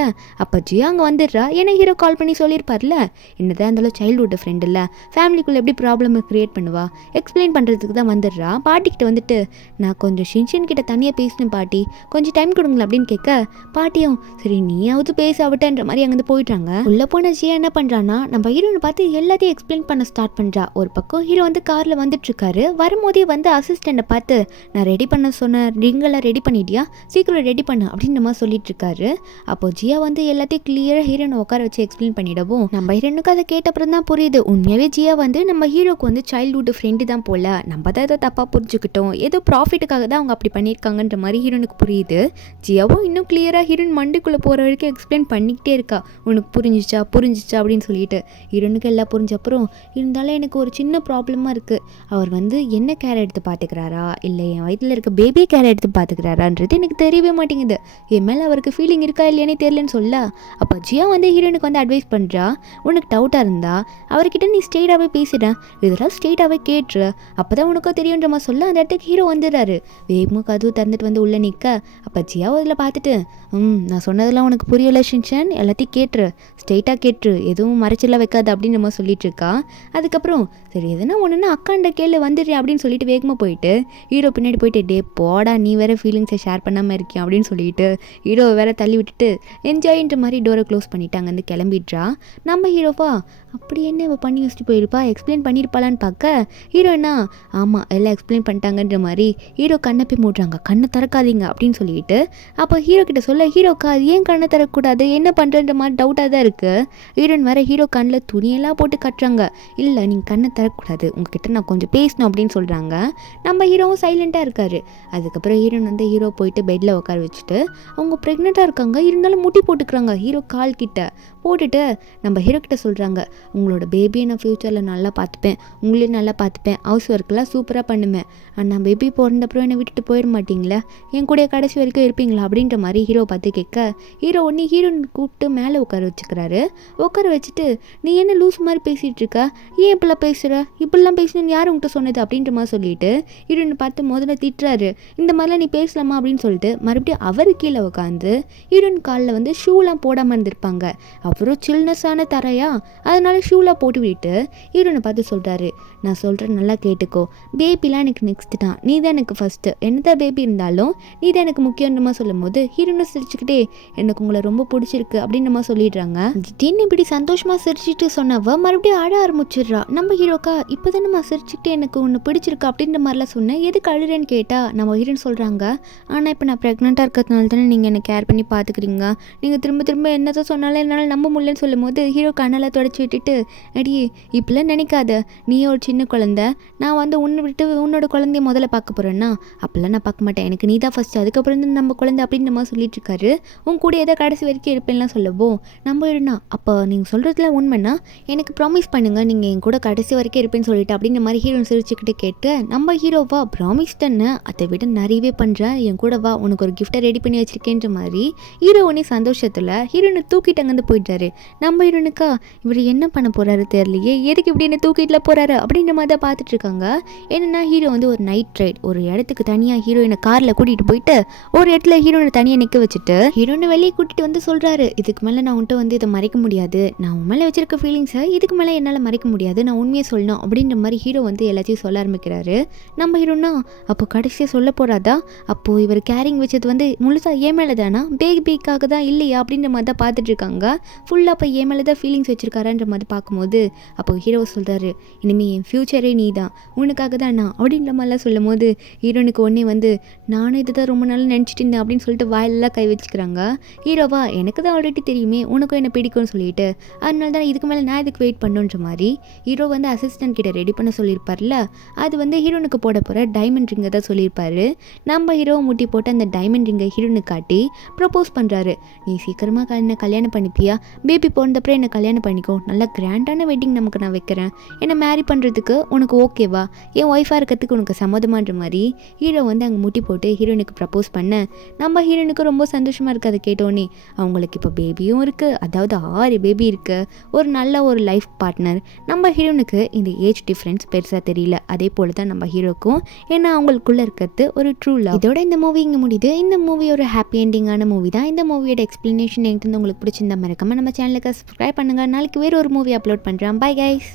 அப்போ ஜியா அங்கே வந்துடுறா. ஏன்னா ஹீரோ கால் பண்ணி சொல்லியிருப்பார்ல என்னதான் இருந்தாலும் சைல்டுஹுட் ஃப்ரெண்ட் இல்லை, ஃபேமிலிக்குள்ளே எப்படி ப்ராப்ளம் க்ரியேட் பண்ணுவா எக்ஸ்பிளைன் பண்ணுறதுக்கு தான் வந்துடுறா. பாட்டிக்கிட்ட வந்துட்டு நான் கொஞ்சம் ஷின் கிட்ட தனியாக பேசினேன் பாட்டி, கொஞ்சம் டைம் கொடுங்களேன் அப்படின்னு கேட்க பாட்டியும் சரி நீயாவது பேச அவட்ட போலான்ற மாதிரி அங்கேருந்து போயிட்டாங்க. உள்ள போன ஜியா என்ன பண்றான்னா நம்ம ஹீரோனை பார்த்து எல்லாத்தையும் எக்ஸ்பிளைன் பண்ண ஸ்டார்ட் பண்றா. ஒரு பக்கம் ஹீரோ வந்து கார்ல வந்துட்டு இருக்காரு. வரும்போதே வந்து அசிஸ்டண்ட்டை பார்த்து நான் ரெடி பண்ண சொன்னேன், ரிங்கெல்லாம் ரெடி பண்ணிட்டியா, சீக்கிரம் ரெடி பண்ணு அப்படின்ற மாதிரி சொல்லிட்டு இருக்காரு. அப்போ ஜியா வந்து எல்லாத்தையும் கிளியரா ஹீரோனை உட்கார வச்சு எக்ஸ்பிளைன் பண்ணிடவும் நம்ம ஹீரோனுக்கு அதை கேட்ட அப்புறம் தான் புரியுது உண்மையாவே ஜியா வந்து நம்ம ஹீரோக்கு வந்து சைல்ட்ஹுட் ஃப்ரெண்டு தான் போல, நம்ம தான் ஏதோ தப்பா புரிஞ்சுக்கிட்டோம், ஏதோ ப்ராஃபிட்டுக்காக தான் அவங்க அப்படி பண்ணியிருக்காங்கன்ற மாதிரி ஹீரோனுக்கு புரியுது. ஜியாவும் இன்னும் கிளியரா ஹீரோயின் மண்டிக்குள்ள போற வரைக்கும் எக்ஸ்பிளைன் பண்ணிக்கிட்டே இருக்கா. உனக்கு புரிஞ்சிச்சா அப்படின்னு சொல்லிட்டு ஹீரோனுக்கு எல்லாம் புரிஞ்ச அப்புறம் இருந்தாலும் எனக்கு ஒரு சின்ன ப்ராப்ளமாக இருக்குது. அவர் வந்து என்ன கேர் எடுத்து பார்த்துக்கிறாரா இல்லை என் வயிற்றில் இருக்க பேபி கேர் எடுத்து பார்த்துக்கிறாரான்றது எனக்கு தெரியவே மாட்டேங்குது. என் மேலே அவருக்கு ஃபீலிங் இருக்கா இல்லையானே தெரியலன்னு சொல்ல அப்போ ஜியா வந்து ஹீரோனுக்கு வந்து அட்வைஸ் பண்ணுறா. உனக்கு டவுட்டாக இருந்தா அவர்கிட்ட நீ ஸ்ட்ரெயிட்டாகவே பேசிட, இதெல்லாம் ஸ்ட்ரெயிட்டாகவே கேட்டுரு, அப்போ தான் உனக்கும் தெரியுன்ற மாதிரி சொல்ல அந்த இடத்துக்கு ஹீரோ வந்துடுறாரு. வேகமாக கதவு திறந்துட்டு வந்து உள்ளே நிற்க அப்போ ஜியா அதில் பார்த்துட்டு நான் சொன்னதெல்லாம் உனக்கு புரியல ஷின்சான், எல்லாத்தையும் கேட்டுரு, ஸ்ட்ரெயிட்டாக கேட்டுரு, எதுவும் மறைச்செல்லாம் வைக்காது அப்படின்னு நம்ம சொல்லிட்டு இருக்கா. அதுக்கப்புறம் சரி எதுனா ஒன்றுன்னா அக்காண்ட கேளு வந்துடுறேன் அப்படின்னு சொல்லிட்டு வேகமாக போயிட்டு ஹீரோ பின்னாடி போயிட்டு டே போடா நீ வேற ஃபீலிங்ஸை ஷேர் பண்ணாமல் இருக்கியா அப்படின்னு சொல்லிட்டு ஹீரோவை வேற தள்ளி விட்டுட்டு என்ஜாயின்ற மாதிரி டோரை க்ளோஸ் பண்ணிட்டு அங்கேருந்து கிளம்பிடுறா. நம்ம ஹீரோவா அப்படி என்ன இவ பண்ணி வச்சுட்டு போயிருப்பா, எக்ஸ்பிளைன் பண்ணியிருப்பாளான்னு பார்க்க ஹீரோனா ஆமாம் எல்லாம் எக்ஸ்பிளைன் பண்ணிட்டாங்கன்ற மாதிரி ஹீரோ கண்ணை போய் மூடுறாங்க. கண்ணை திறக்காதீங்க அப்படின்னு சொல்லிட்டு அப்போ ஹீரோ கிட்ட சொல்ல ஹீரோக்கா அது ஏன் கண்ணை திறக்கக்கூடாது என்ன பண்ணுறன்ற மாதிரி டவுட்டாக தான் இருக்குது. ஹீரோயின் வேற ஹீரோ கண்ணில் துணியெல்லாம் போட்டு கட்டுறாங்க. இல்லை நீங்கள் கண்ணை திறக்கக்கூடாது, உங்ககிட்ட நான் கொஞ்சம் பேசணும் அப்படின்னு சொல்கிறாங்க. நம்ம ஹீரோவும் சைலண்ட்டாக இருக்காரு. அதுக்கப்புறம் ஹீரோயின் வந்து ஹீரோ போயிட்டு பெட்டில் உட்கார வச்சுட்டு அவங்க ப்ரெக்னெண்ட்டாக இருக்காங்க, இருந்தாலும் முட்டி போட்டுக்கிறாங்க ஹீரோ கால் கிட்ட போட்டுட்டு நம்ம ஹீரோ கிட்ட சொல்கிறாங்க உங்களோட பேபியை நான் ஃப்யூச்சரில் நல்லா பார்த்துப்பேன், உங்களையும் நல்லா பார்த்துப்பேன், ஹவுஸ் ஒர்க்கெல்லாம் சூப்பராக பண்ணுவேன், ஆனால் பேபி பிறந்தப்புறம் என்னை விட்டுட்டு போயிட மாட்டிங்களா, என் கூட கடைசி வரைக்கும் இருப்பீங்களா அப்படின்ற மாதிரி ஹீரோ பார்த்து கேட்க ஹீரோ ஒன்று ஹீரோயின் கூப்பிட்டு மேலே உட்கார வச்சுக்கிறாரு. உட்கார வச்சுட்டு நீ என்ன லூஸ் மாதிரி பேசிகிட்டு இருக்க, ஏன் இப்படிலாம் பேசுகிற, இப்படிலாம் பேசணும்னு யார் உங்கள்கிட்ட சொன்னது அப்படின்ற மாதிரி சொல்லிட்டு ஹீரோயினை பார்த்து முதல்ல திட்டுறாரு. இந்த மாதிரிலாம் நீ பேசலாமா அப்படின்னு சொல்லிட்டு மறுபடியும் அவர் கீழே உட்காந்து ஹீரோயின் காலில் வந்து ஷூலாம் போடாமல் இருந்திருப்பாங்க. அப்புறம் சில்னஸான தரையா அதனால ஷூலாம் போட்டு விட்டு ஹீரோனை பார்த்து சொல்கிறாரு நான் சொல்கிறேன் நல்லா கேட்டுக்கோ, பேபிலாம் எனக்கு நெக்ஸ்ட் தான், நீ தான் எனக்கு ஃபஸ்ட்டு, என்னதான் பேபி இருந்தாலும் நீ தான் எனக்கு முக்கியன்றமா சொல்லும் போது ஹீரோனை சிரிச்சுக்கிட்டே எனக்கு உங்களை ரொம்ப பிடிச்சிருக்கு அப்படின்றமா சொல்லிடுறாங்க. திடீர்னு இப்படி சந்தோஷமாக சிரிச்சுட்டு சொன்னவ மறுபடியும் அழ ஆரம்பிச்சிடுறா. நம்ம ஹீரோக்கா இப்போ தான் நம்ம சிரிச்சுக்கிட்டே எனக்கு ஒன்று பிடிச்சிருக்கு அப்படின்ற மாதிரிலாம் சொன்னேன், எதுக்கு அழுறேன்னு கேட்டால் நம்ம ஹீரோன்னு சொல்கிறாங்க ஆனால் இப்போ நான் ப்ரெக்னெண்ட்டாக இருக்கிறதுனால தானே நீங்கள் என்னை கேர் பண்ணி பார்த்துக்கிறீங்க, நீங்கள் திரும்ப திரும்ப என்னதான் சொன்னாலும் என்னால் நம்ப முடியலன்னு சொல்லும் போது ஹீரோ கண்ணெல்லாம் தொடச்சி விட்டுட்டு அடியே இப்படிலாம் நினைக்காத, நீ ஒரு சின்ன குழந்தை, நான் வந்து உன்னை விட்டு உன்னோட குழந்தைய முதல்ல பார்க்க போகிறேன்னா அப்போல்லாம் நான் பார்க்க மாட்டேன், எனக்கு நீ தான் ஃபஸ்ட்டு, அதுக்கப்புறம் தான் நம்ம குழந்தை அப்படின்னு நம்ம சொல்லிட்டு இருக்காரு. உன் கூட ஏதோ கடைசி வரைக்கும் இருப்பேன்லாம் சொல்லவோ நம்ம இருனா அப்போ நீங்கள் சொல்கிறதுல உண்மைன்னா எனக்கு ப்ராமிஸ் பண்ணுங்கள் நீங்கள் என் கூட கடைசி வரைக்கும் இருப்பேன்னு சொல்லிட்டு அப்படின்ற மாதிரி ஹீரோ சிரிச்சுக்கிட்டு கேட்டு நம்ம ஹீரோவா ப்ராமிஸ் தானே அதை விட நிறையவே பண்ணுறேன், என் கூட வா உனக்கு ஒரு கிஃப்ட்டை ரெடி பண்ணி வச்சிருக்கேன்ற மாதிரி ஹீரோ உடனே சந்தோஷத்தில் ஹீரோனை தூக்கிட்டு அங்கேருந்து போயிட்டாரு. நம்ம ஹீரோனுக்கா இவர் என்ன பண்ண போகிறாரு தெரியலையே, எதுக்கு இப்படி என்ன தூக்கிட்டுல போகிறாரு அப்படின்ற மாதிரி தான் பார்த்துட்டு இருக்காங்க. என்னென்னா ஹீரோ வந்து ஒரு நைட் ரைட் ஒரு இடத்துக்கு தனியாக ஹீரோயினை காரில் கூட்டிகிட்டு போயிட்டு ஒரு இடத்துல ஹீரோனை தனியாக நிற்க வச்சுட்டு ஹீரோனை வெளியே கூட்டிகிட்டு வந்து சொல்கிறாரு இதுக்கு மேலே நான் உன்ட்ட வந்து இதை மறைக்க முடியாது, நான் உன் மேலே வச்சிருக்க ஃபீலிங்ஸை இதுக்கு மேலே என்னால் மறைக்க முடியாது, நான் உண்மையை சொல்லணும் அப்படின்ற மாதிரி ஹீரோ வந்து எல்லாத்தையும் சொல்ல ஆரம்பிக்கிறாரு. நம்ம ஹீரோனா அப்போ கடைசியாக சொல்ல போகிறாதா, அப்போது இவர் கேரிங் வச்சது வந்து முழுசாக ஏன் மேலே தானா பேபிக்காக தான் இல்லையா அப்படின்ற மாதிரி தான் பார்த்துட்டு இருக்காங்க. ஃபுல்லாக அப்போ ஏன் மேலே தான் ஃபீலிங்ஸ் வச்சுருக்காரான்ற மாதிரி பார்க்கும்போது அப்போ ஹீரோ சொல்கிறாரு இனிமேல் என் ஃப்யூச்சரே நீ தான், உனக்காக தான் நான் அப்படின்ற மாதிரிலாம் சொல்லும் போது ஹீரோனுக்கு ஒன்றே வந்து நானும் இதை தான் ரொம்ப நாள் நினச்சிட்டு இருந்தேன் அப்படின்னு சொல்லிட்டு வாயிலெல்லாம் கை வச்சுக்கிறாங்க. ஹீரோவா எனக்கு தான் ஆல்ரெடி தெரியுமே உனக்கும் என்ன பிடிக்கும்னு சொல்லிட்டு அதனால தான் இதுக்கு மேலே நான் இதுக்கு வெயிட் பண்ணுன்ற மாதிரி ஹீரோ வந்து அசிஸ்டன்ட் கிட்ட ரெடி பண்ண சொல்லியிருப்பார்ல, அது வந்து ஹீரோனுக்கு போட போகிற டைமண்ட் ரிங்கை தான் சொல்லியிருப்பாரு. நம்ம ஹீரோவை முட்டி போட்டு அந்த டைமண்ட் ரிங்கை ஹீரோனுக்கு காட்டி ப்ரப்போஸ் பண்ணுறாரு. நீ சீக்கிரமாக என்ன கல்யாணம் பண்ணிப்பியா, பேபி பிறந்தப்பறம் என்னை கல்யாணம் பண்ணிக்கோ, நல்லா கிராண்டான வெட்டிங் நமக்கு நான் வைக்கிறேன், என்னை மேரி பண்ணுறதுக்கு உனக்கு ஓகேவா, என் ஒய்ஃபாக இருக்கிறதுக்கு உனக்கு சம்மதமான்ற மாதிரி ஹீரோ வந்து அங்கே முட்டி போட்டு ஹீரோனுக்கு ப்ரப்போஸ் பண்ண நம்ம ஹீரோனுக்கு ரொம்ப சந்தோஷமாக இருக்குது. அதை கேட்டோன்னே அவங்களுக்கு இப்போ பேபியும் இருக்குது, அதாவது 6 பேபி இருக்குது, ஒரு நல்ல ஒரு லைஃப் பார்ட்னர். நம்ம ஹீரோனுக்கு இந்த ஏஜ் டிஃப்ரென்ஸ் பெருசாக தெரியல, அதே போல் தான் நம்ம ஹீரோக்கும், ஏன்னா அவங்களுக்குள்ளே இருக்கிறது ஒரு ட்ரூ லவ். இதோட இந்த மூவி இங்கே முடியுது. இந்த மூவி ஒரு ஹாப்பி எண்டிங்கான மூவி தான். இந்த மூவியோட எக்ஸ்பிளனேஷன் என்கிட்ட உங்களுக்கு பிடிச்சிருந்தா மறக்காம நம்ம சேனலுக்கு சப்ஸ்கிரைப் பண்ணுங்கள். நாளைக்கு வேறு ஒரு மூவி அப்லோட் பண்ணுறேன். Bye guys.